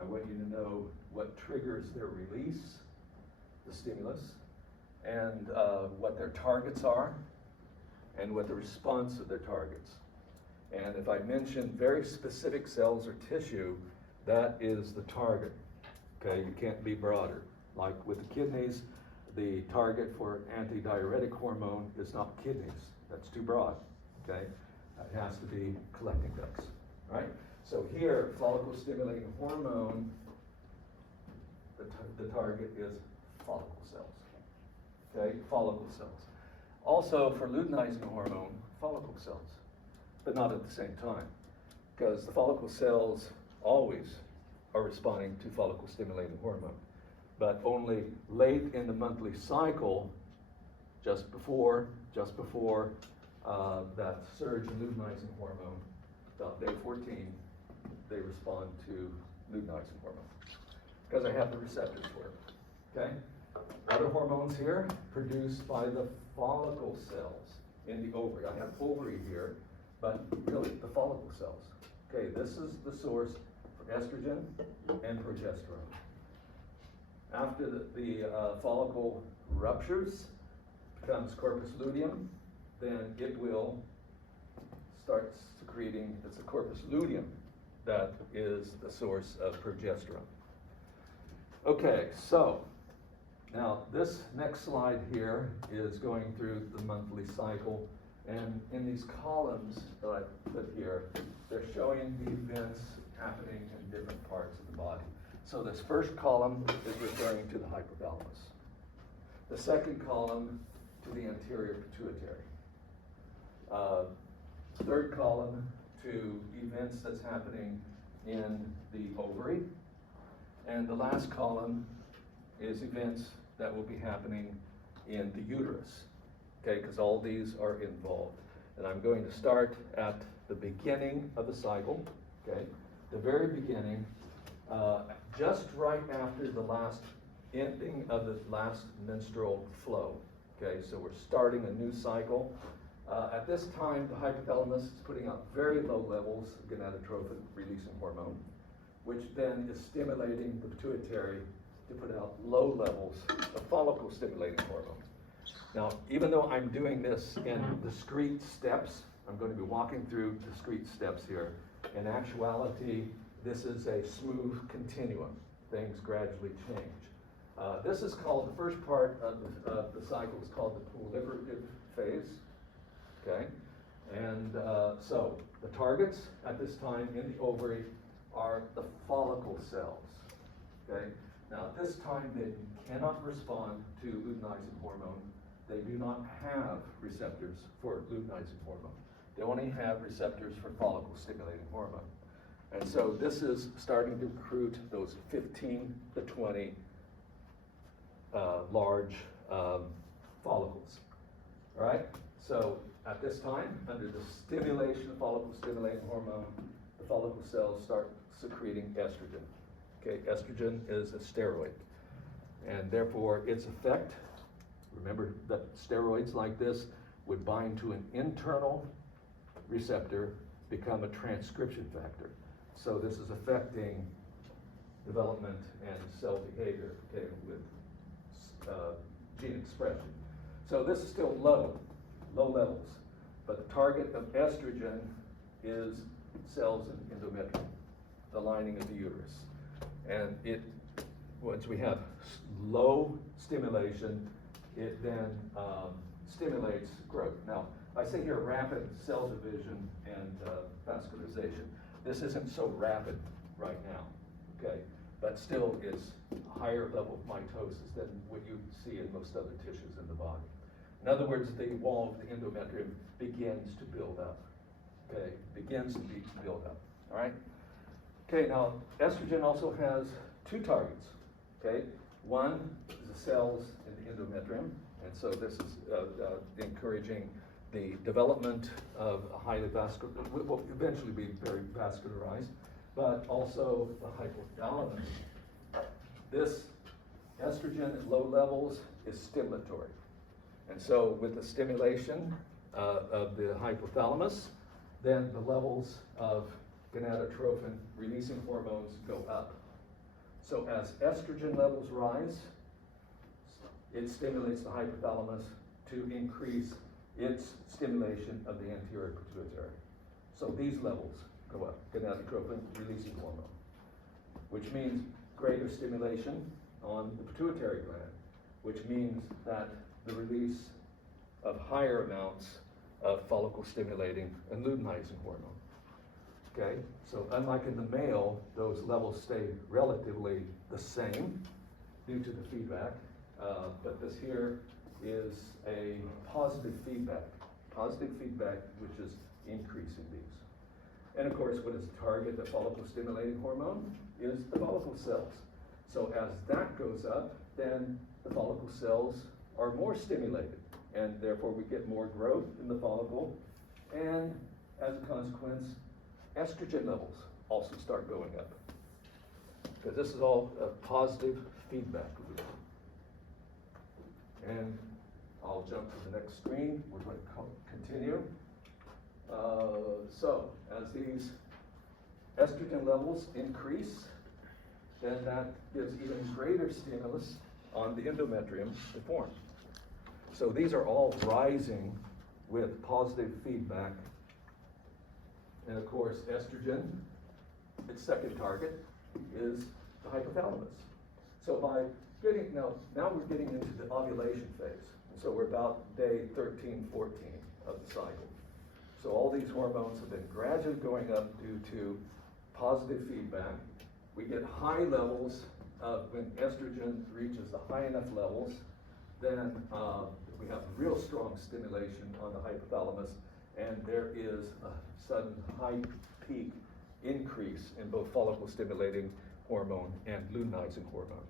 I want you to know what triggers their release, the stimulus, and what their targets are, and what the response of their targets. And if I mention very specific cells or tissue, that is the target. Okay, you can't be broader. Like with the kidneys, the target for antidiuretic hormone is not kidneys. That's too broad. Okay, it has to be collecting ducts. Right? So here, follicle stimulating hormone, the target is follicle cells. Okay, follicle cells. Also for luteinizing hormone, follicle cells, but not at the same time, because the follicle cells always are responding to follicle stimulating hormone, but only late in the monthly cycle, just before that surge in luteinizing hormone, about day 14, they respond to luteinizing hormone, because I have the receptors for it. Okay? Other hormones here produced by the follicle cells in the ovary. I have ovary here, but really the follicle cells. Okay, this is the source for estrogen and progesterone. After the follicle ruptures, becomes corpus luteum, then it will start secreting, it's the corpus luteum that is the source of progesterone. Okay, so now this next slide here is going through the monthly cycle, and in these columns that I put here, they're showing the events happening in different parts of the body. So this first column is referring to the hypothalamus. The second column to the anterior pituitary. Third column to events that's happening in the ovary. And the last column is events that will be happening in the uterus. Okay, because all these are involved. And I'm going to start at the beginning of the cycle, okay? The very beginning, just right after the last ending of the last menstrual flow. Okay, so we're starting a new cycle. At this time, the hypothalamus is putting out very low levels of gonadotrophin releasing hormone, which then is stimulating the pituitary to put out low levels of follicle stimulating hormone. Now, even though I'm doing this in discrete steps, I'm going to be walking through discrete steps here. In actuality, this is a smooth continuum. Things gradually change. This is called, the first part of the cycle is called the proliferative phase, okay? And so the targets at this time in the ovary are the follicle cells, okay? Now at this time they cannot respond to luteinizing hormone. They do not have receptors for luteinizing hormone. They only have receptors for follicle stimulating hormone. And so this is starting to recruit those 15 to 20 large follicles, all right? So at this time, under the stimulation of follicle stimulating hormone, the follicle cells start secreting estrogen. Okay, estrogen is a steroid, and therefore its effect, remember that steroids like this would bind to an internal receptor, become a transcription factor. So this is affecting development and cell behavior, okay, with gene expression. So this is still low levels, but the target of estrogen is cells in endometrium, the lining of the uterus. And once we have low stimulation, it then stimulates growth. Now, I say here rapid cell division and vascularization. This isn't so rapid right now, okay? But still is a higher level of mitosis than what you see in most other tissues in the body. In other words, the wall of the endometrium begins to build up, okay? Begins to build up, all right? Okay, now estrogen also has two targets, okay? One is the cells in the endometrium, and so this is encouraging the development of a highly vascular, will eventually be very vascularized, but also the hypothalamus. This estrogen at low levels is stimulatory. And so with the stimulation of the hypothalamus, then the levels of gonadotrophin releasing hormones go up. So as estrogen levels rise, it stimulates the hypothalamus to increase its stimulation of the anterior pituitary. So these levels go up, gonadotrophin releasing hormone, which means greater stimulation on the pituitary gland, which means that the release of higher amounts of follicle stimulating and luteinizing hormone. Okay, so unlike in the male, those levels stay relatively the same due to the feedback, but this here is a positive feedback which is increasing these. And of course, what is the target of follicle stimulating hormone is the follicle cells. So as that goes up, then the follicle cells are more stimulated, and therefore we get more growth in the follicle, and as a consequence, estrogen levels also start going up. Because this is all a positive feedback loop. And I'll jump to the next screen. We're going to continue. So as these estrogen levels increase, then that gives even greater stimulus on the endometrium to form. So these are all rising with positive feedback. And of course, estrogen, its second target, is the hypothalamus. So by getting, now we're getting into the ovulation phase. And so we're about day 13, 14 of the cycle. So all these hormones have been gradually going up due to positive feedback. We get high levels when estrogen reaches the high enough levels, then we have real strong stimulation on the hypothalamus, and there is a sudden high peak increase in both follicle stimulating hormone and luteinizing hormone.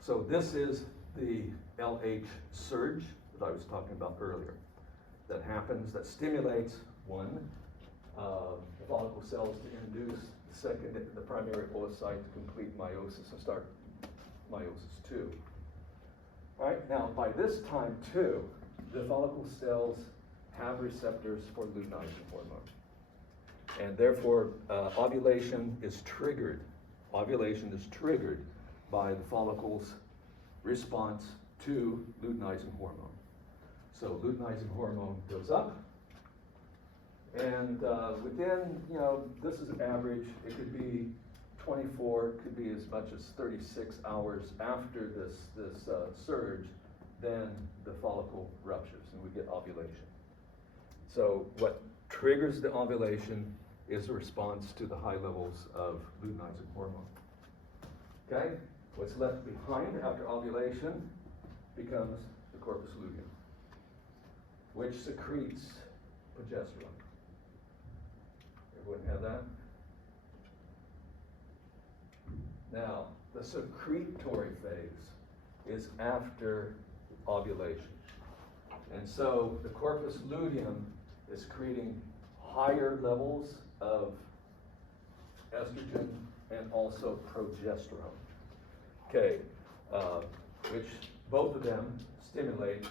So this is the LH surge that I was talking about earlier. That happens, that stimulates one, the follicle cells to induce the second, the primary oocyte to complete meiosis and start meiosis 2. All right, now by this time too, the follicle cells have receptors for luteinizing hormone. And therefore, ovulation is triggered. Ovulation is triggered by the follicle's response to luteinizing hormone. So luteinizing hormone goes up. And within, this is an average, it could be 24, it could be as much as 36 hours after this surge, then the follicle ruptures and we get ovulation. So what triggers the ovulation is a response to the high levels of luteinizing hormone. Okay? What's left behind after ovulation becomes the corpus luteum, which secretes progesterone. Everyone have that? Now, the secretory phase is after ovulation. And so the corpus luteum is secreting higher levels of estrogen and also progesterone. Okay, which both of them stimulate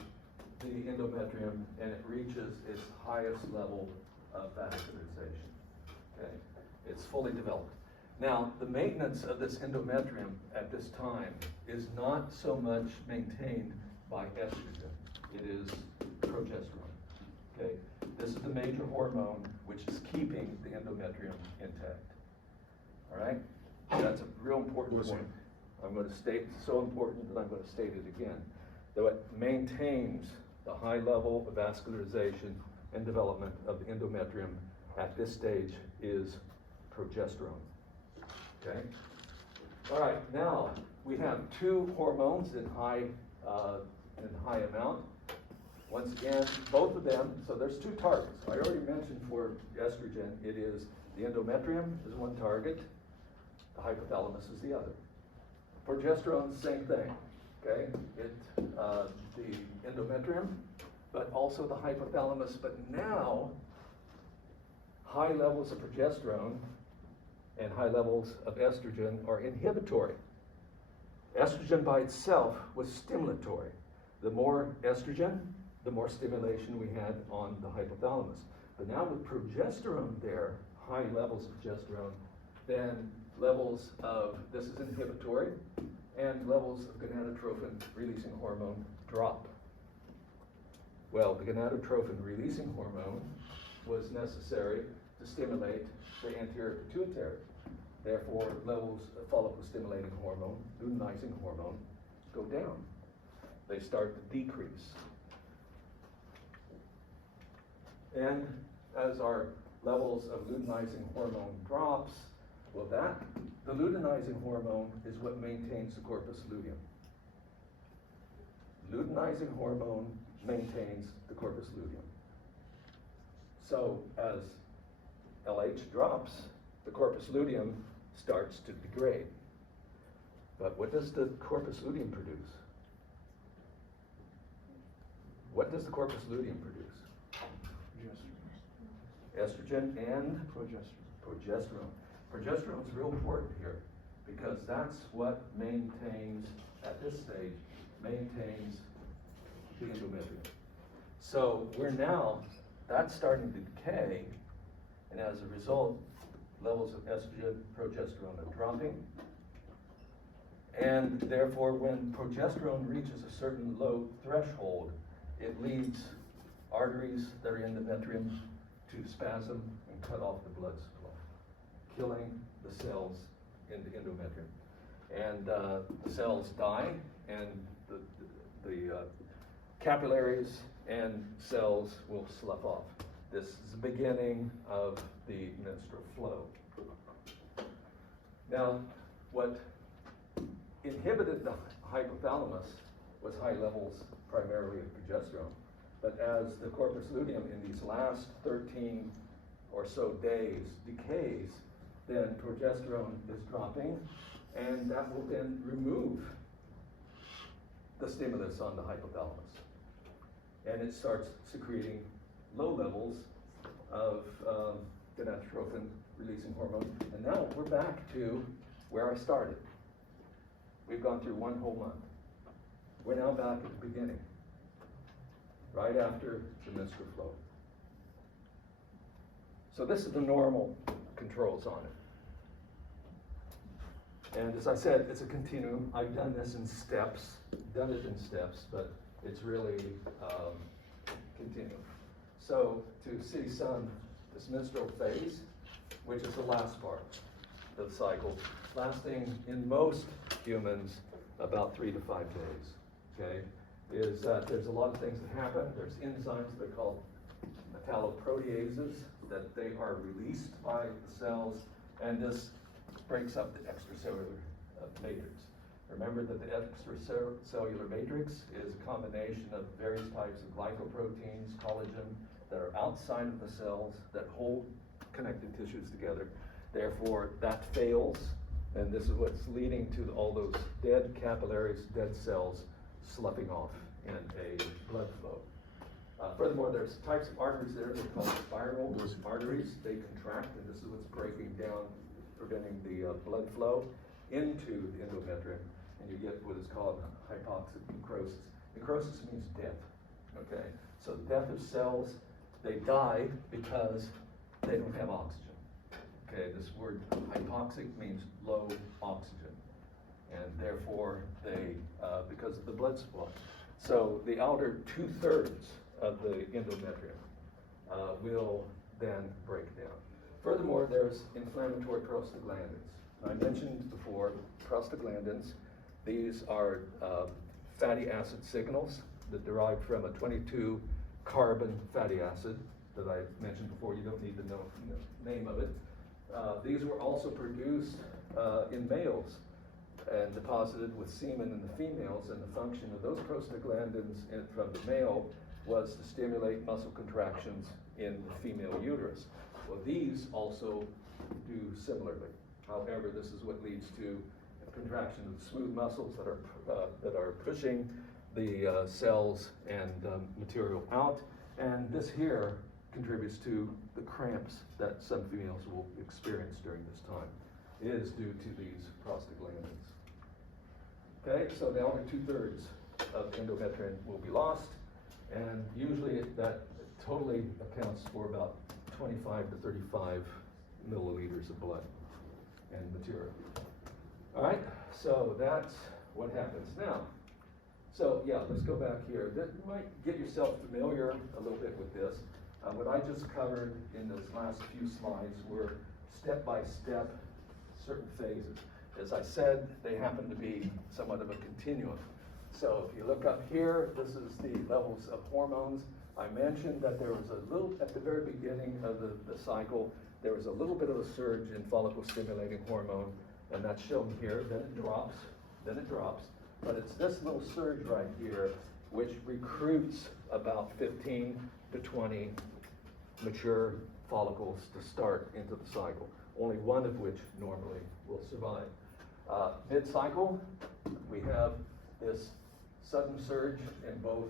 the endometrium and it reaches its highest level of vascularization. Okay, it's fully developed. Now, the maintenance of this endometrium at this time is not so much maintained by estrogen. It is progesterone. Okay, this is the major hormone which is keeping the endometrium intact. All right, that's a real important point. I'm going to state, it's so important that I'm going to state it again. That what maintains the high level of vascularization and development of the endometrium at this stage is progesterone. Okay? All right, now we have two hormones in high amount. Once again, both of them, so there's two targets. I already mentioned for estrogen, it is the endometrium is one target, the hypothalamus is the other. Progesterone, same thing, okay? The endometrium, but also the hypothalamus, but now high levels of progesterone and high levels of estrogen are inhibitory. Estrogen by itself was stimulatory. The more estrogen, the more stimulation we had on the hypothalamus. But now with progesterone there, high levels of progesterone, then levels of, this is inhibitory, and levels of gonadotrophin releasing hormone drop. Well, the gonadotrophin releasing hormone was necessary to stimulate the anterior pituitary. Therefore, levels of follicle stimulating hormone, luteinizing hormone, go down. They start to decrease. And as our levels of luteinizing hormone drops, well, the luteinizing hormone is what maintains the corpus luteum. Luteinizing hormone maintains the corpus luteum. So as LH drops, the corpus luteum starts to degrade. But what does the corpus luteum produce? What does the corpus luteum produce? Estrogen and progesterone. Progesterone is real important here because that's what maintains, at this stage, maintains the endometrium. So we're now, that's starting to decay, and as a result, levels of estrogen, progesterone are dropping. And therefore, when progesterone reaches a certain low threshold, it leads arteries that are in the endometrium to spasm and cut off the blood supply, killing the cells in the endometrium. And the cells die, and the capillaries and cells will slough off. This is the beginning of the menstrual flow. Now, what inhibited the hypothalamus was high levels primarily of progesterone. But as the corpus luteum in these last 13 or so days decays, then progesterone is dropping, and that will then remove the stimulus on the hypothalamus. And it starts secreting low levels of gonadotrophin releasing hormone. And now we're back to where I started. We've gone through one whole month. We're now back at the beginning, right after the menstrual flow. So this is the normal controls on it. And as I said, it's a continuum. I've done this in steps, but it's really continuum. So to see some, this menstrual phase, which is the last part of the cycle, lasting in most humans about 3 to 5 days, okay, is that there's a lot of things that happen. There's enzymes that are called metalloproteases, that they are released by the cells, and this breaks up the extracellular matrix. Remember that the extracellular matrix is a combination of various types of glycoproteins, collagen, that are outside of the cells that hold connective tissues together. Therefore, that fails, and this is what's leading to all those dead capillaries, dead cells sloughing off in a blood flow. Furthermore, there's types of arteries there, they're called spiral arteries. They contract, and this is what's breaking down, preventing the blood flow into the endometrium, and you get what is called hypoxic necrosis. Necrosis means death, okay? So death of cells, they die because they don't have oxygen. Okay, this word hypoxic means low oxygen, and therefore they, because of the blood supply. So the outer 2/3 of the endometrium will then break down. Furthermore, there's inflammatory prostaglandins. I mentioned before, prostaglandins, these are fatty acid signals that derive from a 22 carbon fatty acid that I mentioned before. You don't need to know the name of it. These were also produced in males and deposited with semen in the females, and the function of those prostaglandins from the male was to stimulate muscle contractions in the female uterus. Well, these also do similarly. However, this is what leads to contraction of the smooth muscles that are pushing the cells and material out, and this here contributes to the cramps that some females will experience during this time. It is due to these prostaglandins. Okay, so the outer 2/3 of the endometrium will be lost, and usually that totally accounts for about 25 to 35 milliliters of blood and material. All right, so that's what happens now. So yeah, let's go back here. You might get yourself familiar a little bit with this. What I just covered in those last few slides were step-by-step certain phases. As I said, they happen to be somewhat of a continuum. So if you look up here, this is the levels of hormones. I mentioned that there was a little, at the very beginning of the cycle, there was a little bit of a surge in follicle-stimulating hormone, and that's shown here. Then it drops, but it's this little surge right here which recruits about 15 to 20 mature follicles to start into the cycle, only one of which normally will survive. Mid-cycle, we have this sudden surge in both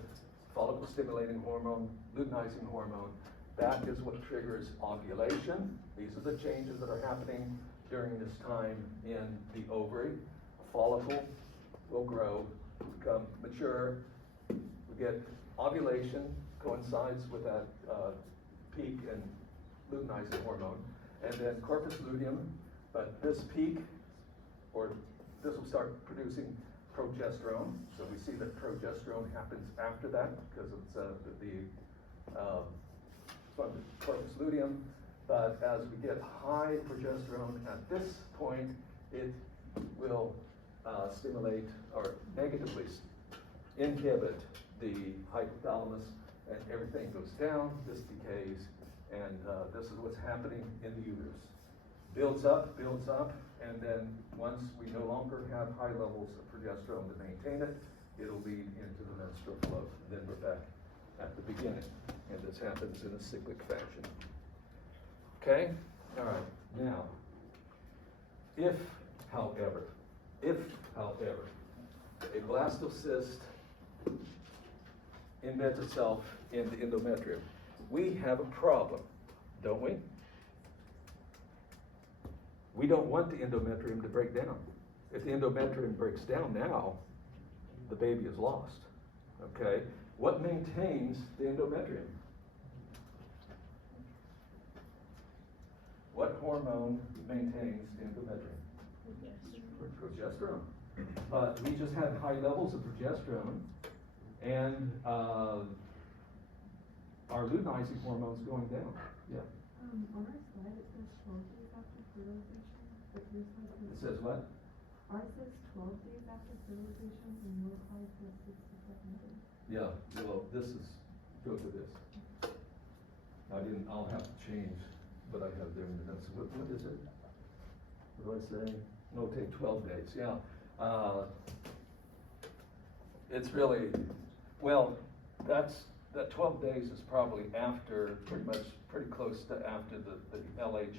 follicle-stimulating hormone, luteinizing hormone. That is what triggers ovulation. These are the changes that are happening during this time in the ovary. A follicle will grow, become mature. We get ovulation, coincides with that peak in luteinizing hormone, and then corpus luteum. But this peak, or this will start producing progesterone. So we see that progesterone happens after that because it's from the corpus luteum. But as we get high progesterone at this point, it will stimulate or negatively inhibit the hypothalamus, and everything goes down, this decays, and this is what's happening in the uterus. Builds up, and then once we no longer have high levels of progesterone to maintain it, it'll lead into the menstrual flow. Then we're back at the beginning, and this happens in a cyclic fashion. Okay? All right. Now, if, however, a blastocyst embeds itself in the endometrium, we have a problem, don't we? We don't want the endometrium to break down. If the endometrium breaks down now, the baby is lost. Okay? What maintains the endometrium? What hormone maintains the endometrium? Progesterone. But we just had high levels of progesterone, and our luteinizing hormones going down. Yeah. On our slide, it says 12 days after fertilization, but your slide It says, says what? ours says 12 days after fertilization, and your slide says 6 to 7 days. Yeah, well, this is, go to this. I'll have to change what I have there in the notes. What is it? What do I say? No, take 12 days, yeah. It's really, well, that 12 days is probably after, pretty close to after the LH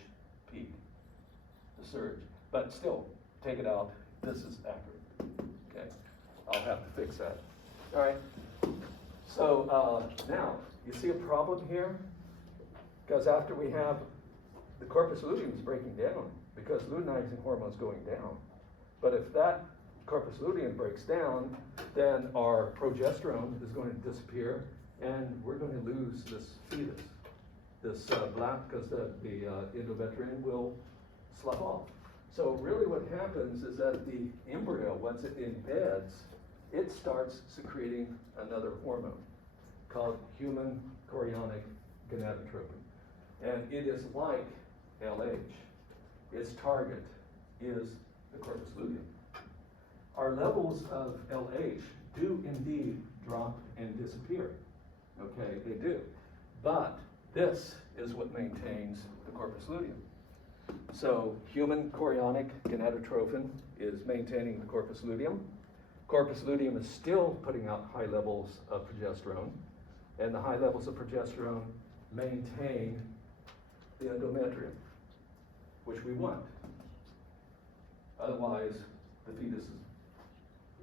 peak, the surge. But still, take it out, this is accurate, okay? I'll have to fix that. All right, so now, you see a problem here? Because after we have, the corpus luteum is breaking down because luteinizing hormone's going down. But if that corpus luteum breaks down, then our progesterone is going to disappear and we're going to lose this fetus, this black, because the endometrium will slough off. So really what happens is that the embryo, once it embeds, it starts secreting another hormone called human chorionic gonadotropin. And it is like LH. Its target is the corpus luteum. Our levels of LH do indeed drop and disappear. Okay, they do. But this is what maintains the corpus luteum. So human chorionic gonadotropin is maintaining the corpus luteum. Corpus luteum is still putting out high levels of progesterone, and the high levels of progesterone maintain the endometrium, which we want. Otherwise, the fetus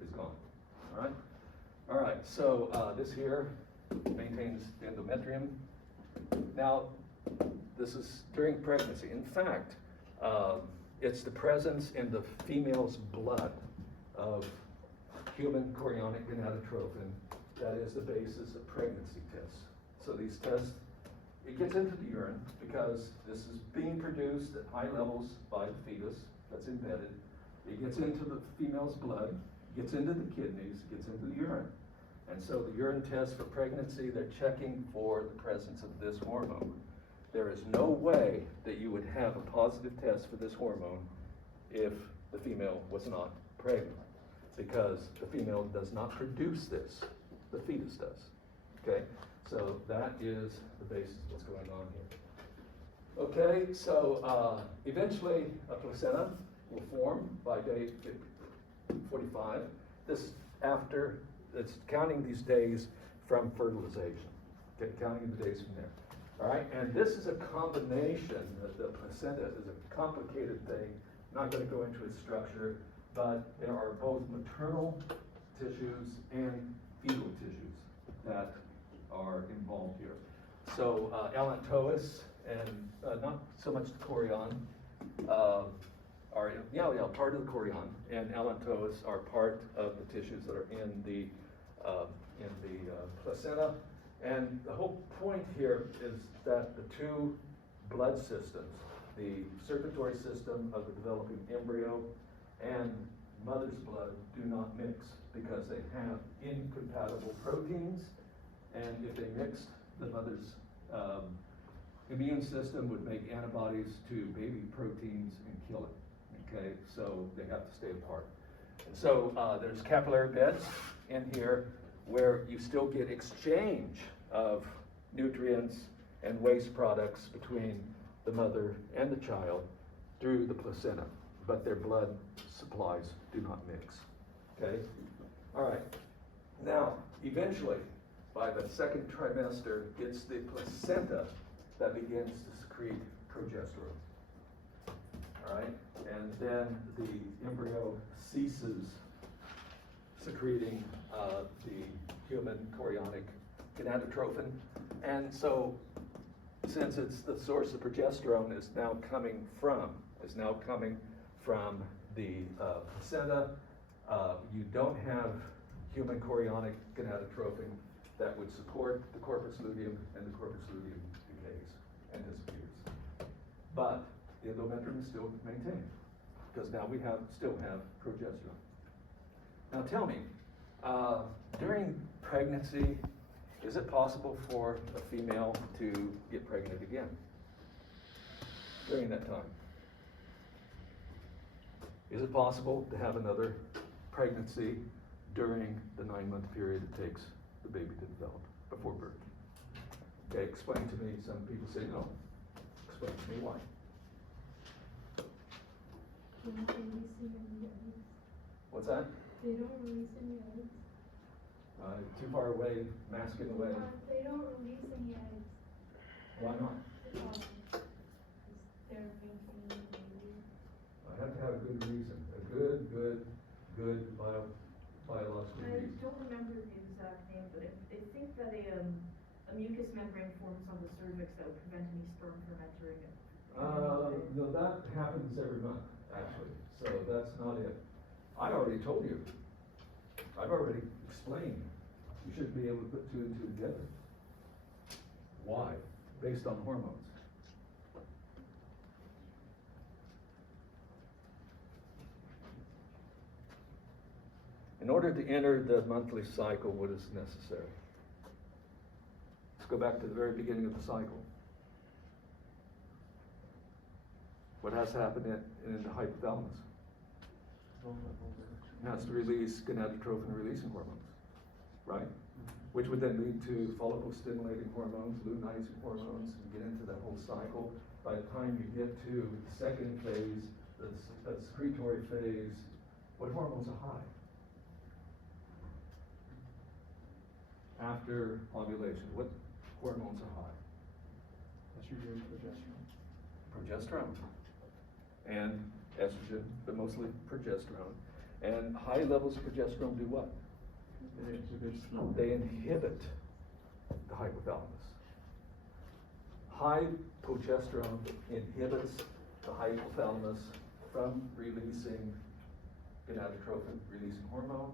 is gone. All right? All right, so this here maintains the endometrium. Now, this is during pregnancy. In fact, it's the presence in the female's blood of human chorionic gonadotropin that is the basis of pregnancy tests. So these tests, it gets into the urine because this is being produced at high levels by the fetus that's embedded. It gets into the female's blood, gets into the kidneys, gets into the urine. And so the urine test for pregnancy, they're checking for the presence of this hormone. There is no way that you would have a positive test for this hormone if the female was not pregnant, because the female does not produce this, the fetus does. Okay, so that is the basis of what's going on here. Okay, so eventually a placenta will form by day 45. This is after, it's counting these days from fertilization. Okay, counting the days from there. All right, and this is a combination, the placenta is a complicated thing. I'm not going to go into its structure, but there are both maternal tissues and fetal tissues that are involved here. So allantois and not so much the chorion are part of the chorion, and allantois are part of the tissues that are in the placenta. And the whole point here is that the two blood systems, the circulatory system of the developing embryo and mother's blood, do not mix because they have incompatible proteins, and if they mixed, the mother's immune system would make antibodies to baby proteins and kill it. Okay, so they have to stay apart. And so there's capillary beds in here where you still get exchange of nutrients and waste products between the mother and the child through the placenta, but their blood supplies do not mix. Okay? All right. Now, eventually, by the second trimester, it's the placenta that begins to secrete progesterone. All right? And then the embryo ceases secreting the human chorionic gonadotropin. And so, since it's the source of progesterone is now coming from the placenta, you don't have human chorionic gonadotropin that would support the corpus luteum, and the corpus luteum decays and disappears. But the endometrium is still maintained, because now we still have progesterone. Now tell me, during pregnancy, Is it possible for a female to get pregnant again during that time? Is it possible to have another pregnancy during the 9-month period it takes the baby to develop before birth? Okay, explain to me. Some people say no. Explain to me why. They don't release any eggs. What's that? They don't release any eggs. Too far away, masking away. They don't release any eggs. Why not? They're making a baby. I have to have a good reason, a good biological I reason. don't remember the exact name, but I think that a mucous membrane forms on the cervix that would prevent any sperm from entering it. No, that happens every month, actually, so that's not it. I already told you. I've already explained. You should be able to put 2 and 2 together. Why? Based on hormones. In order to enter the monthly cycle, what is necessary? Let's go back to the very beginning of the cycle. What has to happen in the hypothalamus? It has to release gonadotrophin releasing hormones, right? Which would then lead to follicle stimulating hormones, luteinizing hormones, and get into that whole cycle. By the time you get to the second phase, the secretory phase, what hormones are high? After ovulation, what hormones are high? That's usually progesterone. Progesterone and estrogen, but mostly progesterone. And high levels of progesterone do what? They inhibit the hypothalamus. High progesterone inhibits the hypothalamus from releasing gonadotrophin releasing hormone.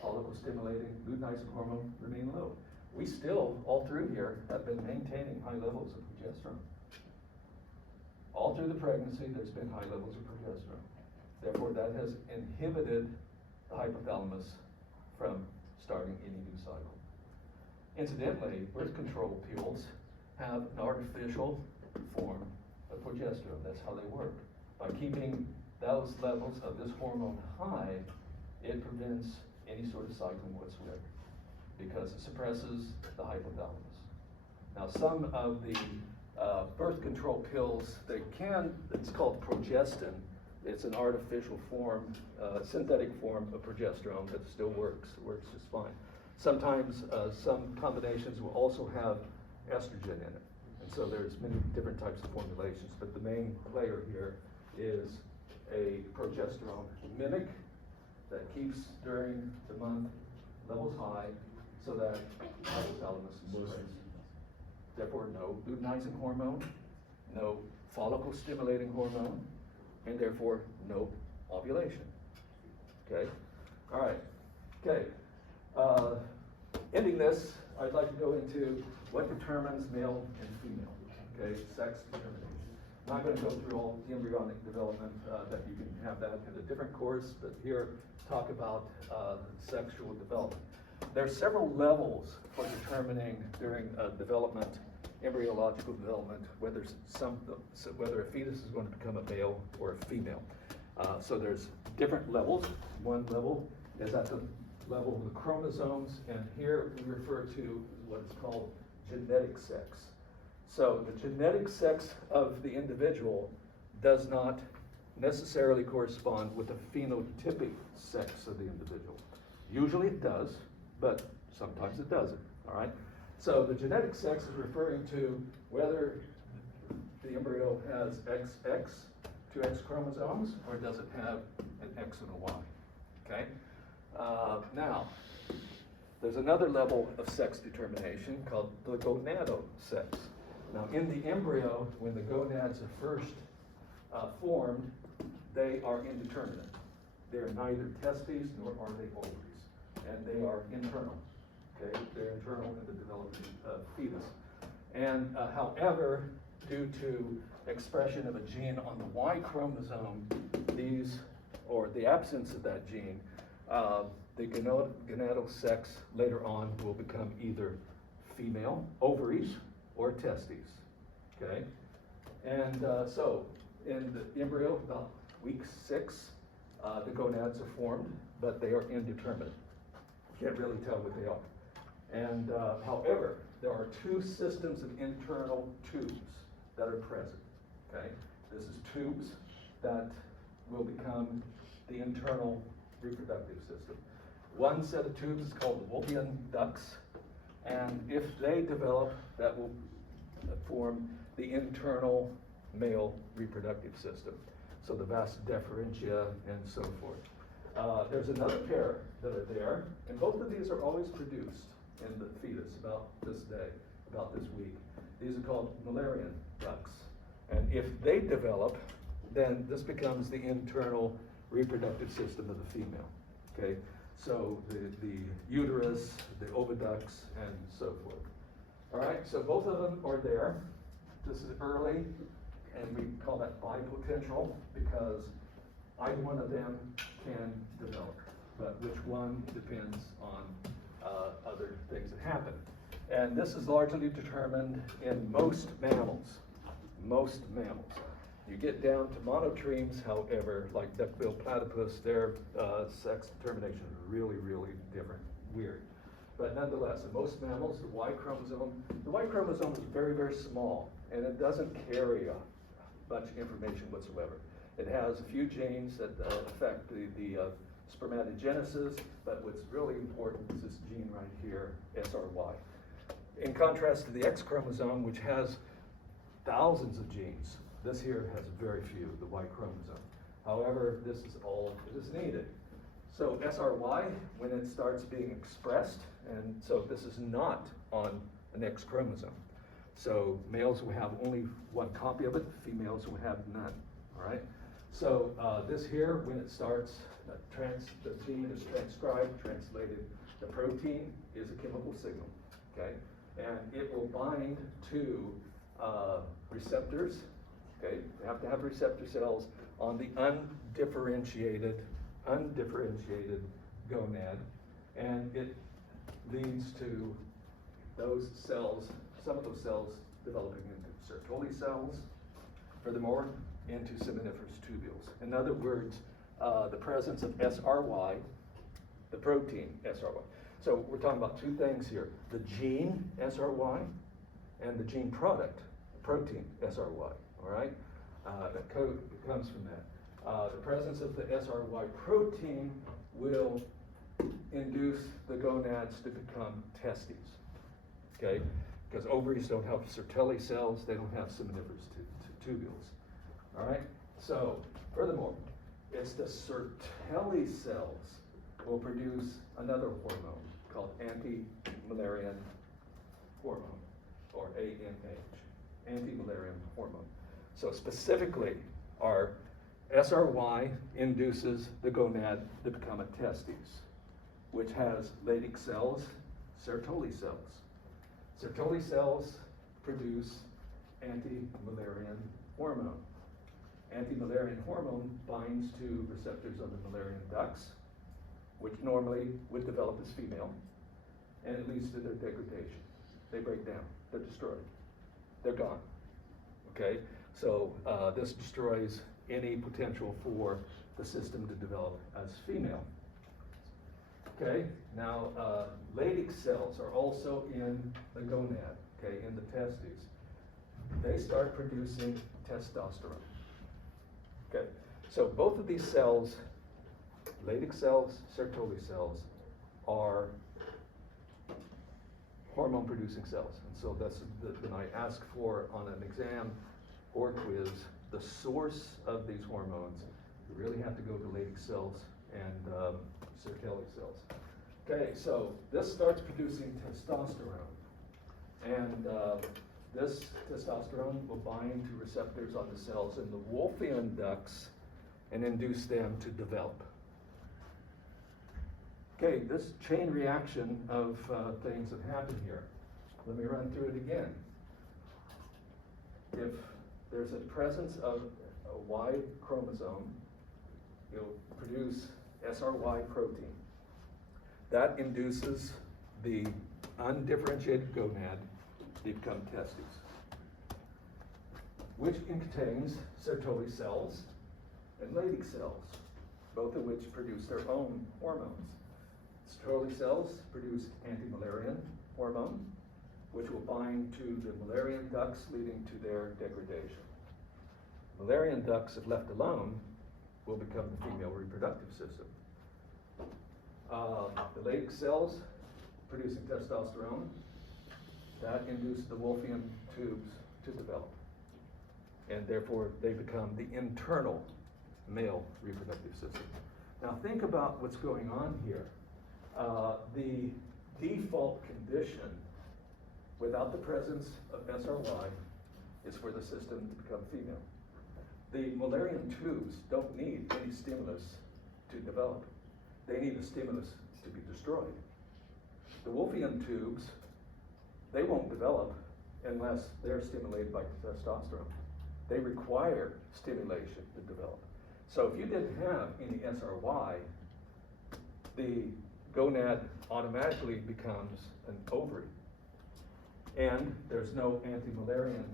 Follicle stimulating luteinizing hormone remain low. We still, all through here, have been maintaining high levels of progesterone. All through the pregnancy, there's been high levels of progesterone. Therefore, that has inhibited the hypothalamus from starting any new cycle. Incidentally, birth control pills have an artificial form of progesterone. That's how they work. By keeping those levels of this hormone high, it prevents any sort of cycling whatsoever because it suppresses the hypothalamus. Now, some of the birth control pills, it's called progestin. It's an artificial form, synthetic form of progesterone that still works. It works just fine. Sometimes some combinations will also have estrogen in it. And so there's many different types of formulations, but the main player here is a progesterone mimic that keeps during the month levels high so that hypothalamus is suppressed. Therefore, no luteinizing hormone, no follicle stimulating hormone, and therefore no ovulation. Okay? All right. Okay. Ending this, I'd like to go into what determines male and female. Okay? Sex determination. I'm not going to go through all the embryonic development, that you can have that in a different course, but here talk about sexual development. There are several levels for determining during development, embryological development, whether a fetus is going to become a male or a female. So there's different levels. One level is at the level of the chromosomes, and here we refer to what is called genetic sex. So the genetic sex of the individual does not necessarily correspond with the phenotypic sex of the individual. Usually it does, but sometimes it doesn't, all right? So the genetic sex is referring to whether the embryo has XX, 2X chromosomes, or does it have an X and a Y, okay? Now, there's another level of sex determination called the gonadosex. Now, in the embryo, when the gonads are first formed, they are indeterminate. They're neither testes nor are they ovaries, and they are internal. Okay, they're internal in the developing fetus. And however, due to expression of a gene on the Y chromosome, or the absence of that gene, the gonadal sex later on will become either female, ovaries, or testes, okay? And so in the embryo, about week 6, the gonads are formed, but they are indeterminate. Can't really tell what they are. And however, there are 2 systems of internal tubes that are present, okay? This is tubes that will become the internal reproductive system. One set of tubes is called the Wolffian ducts, and if they develop, that will form the internal male reproductive system. So the vas deferentia and so forth. There's another pair that are there, and both of these are always produced in the fetus about this day, about this week. These are called Mammalian ducts. And if they develop, then this becomes the internal reproductive system of the female, okay? So the uterus, the oviducts, and so forth. All right, so both of them are there. This is early, and we call that bipotential because either one of them can develop, but which one depends on other things that happen. And this is largely determined in most mammals. Most mammals. You get down to monotremes, however, like duck-billed platypus, their sex determination is really, really different, weird. But nonetheless, in most mammals, the Y chromosome is very, very small, and it doesn't carry much information whatsoever. It has a few genes that affect the spermatogenesis, but what's really important is this gene right here, SRY. In contrast to the X chromosome, which has thousands of genes, this here has very few, the Y chromosome. However, this is all that is needed. So SRY, when it starts being expressed, and so this is not on an X chromosome. So males will have only one copy of it, females will have none, all right? So this here, when it starts, the gene is transcribed, translated, the protein is a chemical signal, okay? And it will bind to receptors, okay? You have to have receptor cells on the undifferentiated gonad, and it leads to those cells, some of those cells developing into Sertoli cells, furthermore, into seminiferous tubules. In other words, the presence of SRY, the protein SRY. So we're talking about 2 things here, the gene SRY and the gene product, protein SRY, all right? That code comes from that. The presence of the SRY protein will induce the gonads to become testes, okay? Because ovaries don't have Sertoli cells, they don't have seminiferous tubules, all right? So, furthermore, it's the Sertoli cells will produce another hormone called anti-Mammalian hormone, or AMH, anti-Mammalian hormone. So specifically, our SRY induces the gonad to become a testes, which has Leydig cells, Sertoli cells. Sertoli cells produce anti-Mammalian hormone. Anti-Mammalian hormone binds to receptors on the Mammalian ducts, which normally would develop as female, and it leads to their degradation. They break down, they're destroyed, they're gone, okay? So this destroys any potential for the system to develop as female. Okay, now Leydig cells are also in the gonad, okay, in the testes. They start producing testosterone. Okay, so both of these cells, Leydig cells, Sertoli cells, are hormone producing cells. And so that's when I ask for on an exam or quiz the source of these hormones, you really have to go to Leydig cells and Sertoli cells. Okay, so this starts producing testosterone. And this testosterone will bind to receptors on the cells in the Wolffian ducts and induce them to develop. Okay, this chain reaction of things that happen here. Let me run through it again. If there's a presence of a Y chromosome, it'll produce SRY protein. That induces the undifferentiated gonad to become testes, which contains Sertoli cells and Leydig cells, both of which produce their own hormones. Sertoli cells produce anti-Müllerian hormone, which will bind to the Müllerian ducts, leading to their degradation. Müllerian ducts, if left alone, will become the female reproductive system. The Leydig cells producing testosterone, that induces the Wolffian tubes to develop. And therefore, they become the internal male reproductive system. Now think about what's going on here. The default condition without the presence of SRY is for the system to become female. The Müllerian tubes don't need any stimulus to develop. They need a stimulus to be destroyed. The Wolffian tubes, they won't develop unless they're stimulated by testosterone. They require stimulation to develop. So if you didn't have any SRY, the gonad automatically becomes an ovary. And there's no anti-Müllerian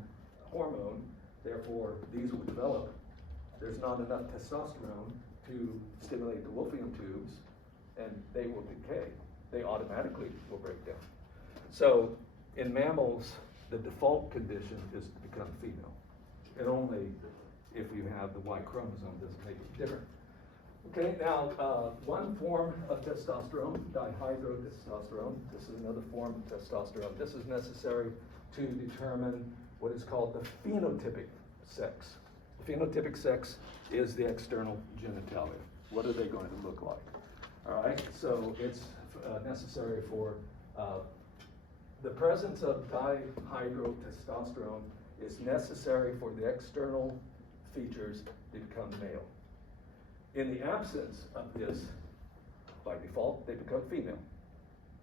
hormone, therefore these will develop. There's not enough testosterone to stimulate the Wolffian tubes, and they will decay. They automatically will break down. So in mammals, the default condition is to become female. And only if you have the Y chromosome does it make it different. Okay, now one form of testosterone, dihydrotestosterone, this is another form of testosterone. This is necessary to determine what is called the phenotypic sex. The phenotypic sex is the external genitalia. What are they going to look like? All right, so it's necessary for the presence of dihydrotestosterone is necessary for the external features to become male. In the absence of this, by default, they become female.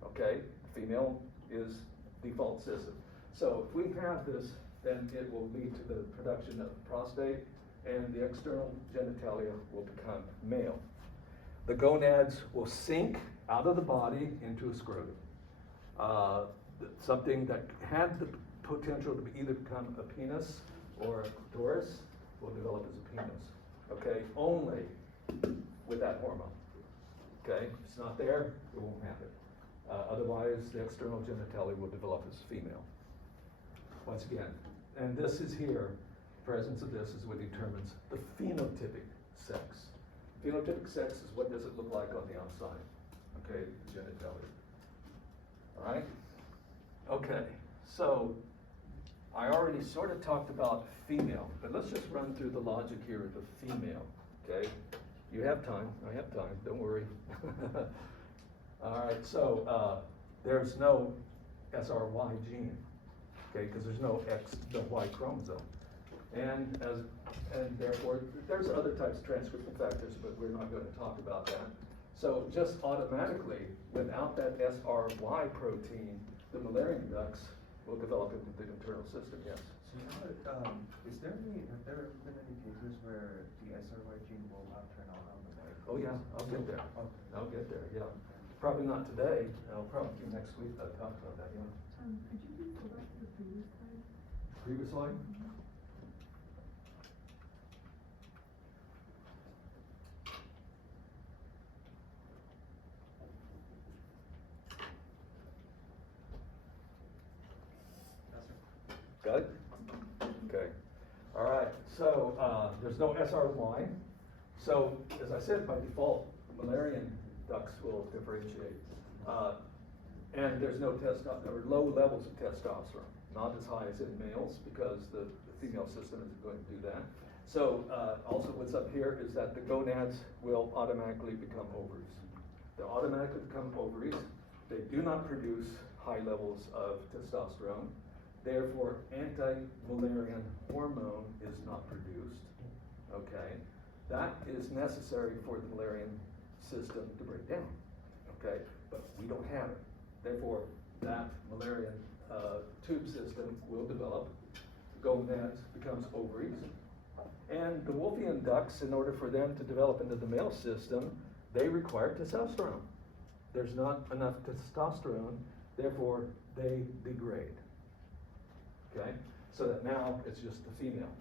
Okay, female is default system. So if we have this, then it will lead to the production of prostate, and the external genitalia will become male. The gonads will sink out of the body into a scrotum. Something that had the potential to either become a penis or a clitoris will develop as a penis. Okay, only with that hormone. Okay, if it's not there, it won't happen. Otherwise, the external genitalia will develop as female. Once again, and this is here, presence of this is what determines the phenotypic sex. Phenotypic sex is what does it look like on the outside. Okay, genitalia. All right? Okay, so I already sort of talked about female, but let's just run through the logic here of the female, okay? You have time, I have time, don't worry. All right, so there's no SRY gene, okay, because there's no Y chromosome. And therefore, there's other types of transcription factors, but we're not going to talk about that. So just automatically, without that SRY protein, the Müllerian ducts will develop into the internal system, yes. So have there been any cases where the SRY gene will not turn on the Y? Oh yeah, I'll get there. Okay. I'll get there, yeah. Probably not today, I'll probably be next week, I'll talk about that, yeah. Could you please go back to the previous slide? Previous slide? Got it? Okay. All right, so there's no SRY. So as I said, by default, Müllerian ducts will differentiate. And there's no or low levels of testosterone, not as high as in males because the female system isn't going to do that. So also what's up here is that the gonads will automatically become ovaries. They'll automatically become ovaries. They do not produce high levels of testosterone. Therefore, anti-Müllerian hormone is not produced, okay? That is necessary for the Müllerian system to break down, okay? But we don't have it. Therefore, that Müllerian tube system will develop. Gonads becomes ovaries. And the Wolffian ducts, in order for them to develop into the male system, they require testosterone. there's not enough testosterone, therefore they degrade. Okay, so that now it's just the female.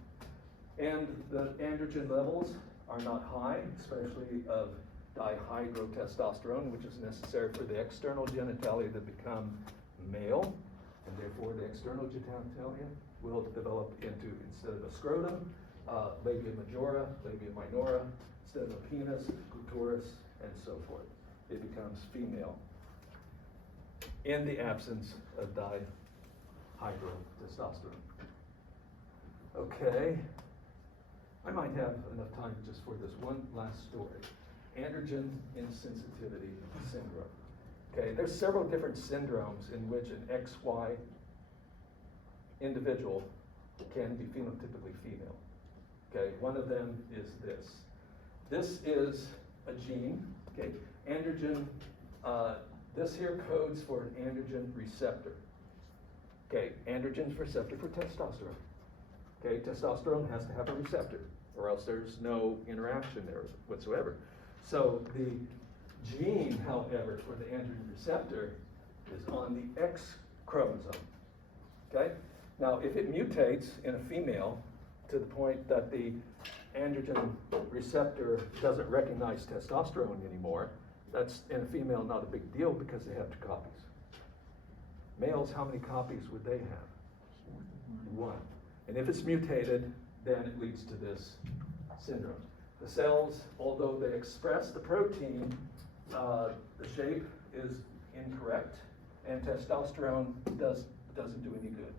And the androgen levels are not high, especially of dihydrotestosterone, which is necessary for the external genitalia to become male, and therefore the external genitalia will develop into, instead of a scrotum, labia majora, labia minora, instead of a penis, clitoris, and so forth. It becomes female in the absence of dihydrotestosterone. Okay, I might have enough time just for this one last story. Androgen insensitivity syndrome. Okay, there's several different syndromes in which an XY individual can be phenotypically female. Okay, one of them is this. This is a gene, okay, androgen, this here codes for an androgen receptor. Okay, androgen receptor for testosterone. Okay, testosterone has to have a receptor, or else there's no interaction there whatsoever. So the gene, however, for the androgen receptor is on the X chromosome. Okay? Now, if it mutates in a female to the point that the androgen receptor doesn't recognize testosterone anymore, that's in a female not a big deal because they have 2 copies. Males, how many copies would they have? 1. And if it's mutated, then it leads to this syndrome. The cells, although they express the protein, the shape is incorrect, and testosterone doesn't do any good.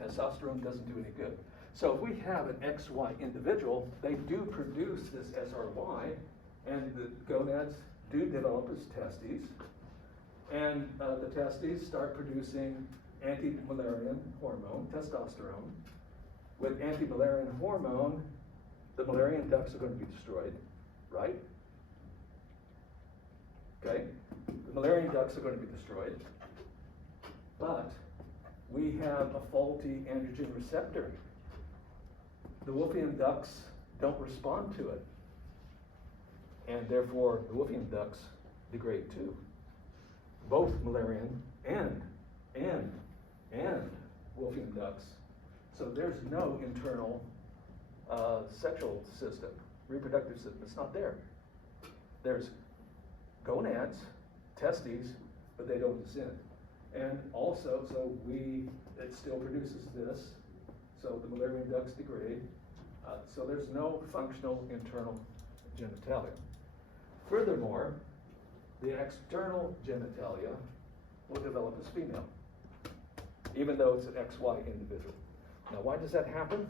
Testosterone doesn't do any good. So if we have an XY individual, they do produce this SRY, and the gonads do develop as testes, and the testes start producing anti-Mullerian hormone, testosterone. With anti-Mullerian hormone, the Mullerian ducts are going to be destroyed, right? Okay? The Mullerian ducts are going to be destroyed, but we have a faulty androgen receptor. The Wolffian ducts don't respond to it, and therefore the Wolffian ducts degrade too. Both Mullerian and Wolffian ducts. So there's no internal sexual system, reproductive system. It's not there. There's gonads, testes, but they don't descend. And also, it still produces this, so the Mullerian ducts degrade. So there's no functional internal genitalia. Furthermore, the external genitalia will develop as female, even though it's an XY individual. Now, why does that happen?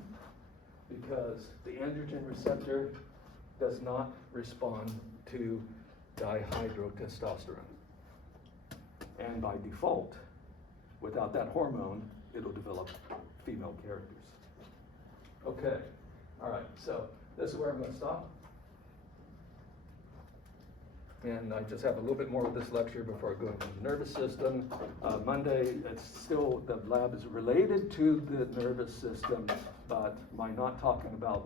Because the androgen receptor does not respond to dihydrotestosterone. And by default, without that hormone, it'll develop female characters. Okay, all right, so this is where I'm going to stop. And I just have a little bit more of this lecture before I go into the nervous system. Monday, the lab is related to the nervous system, but by not talking about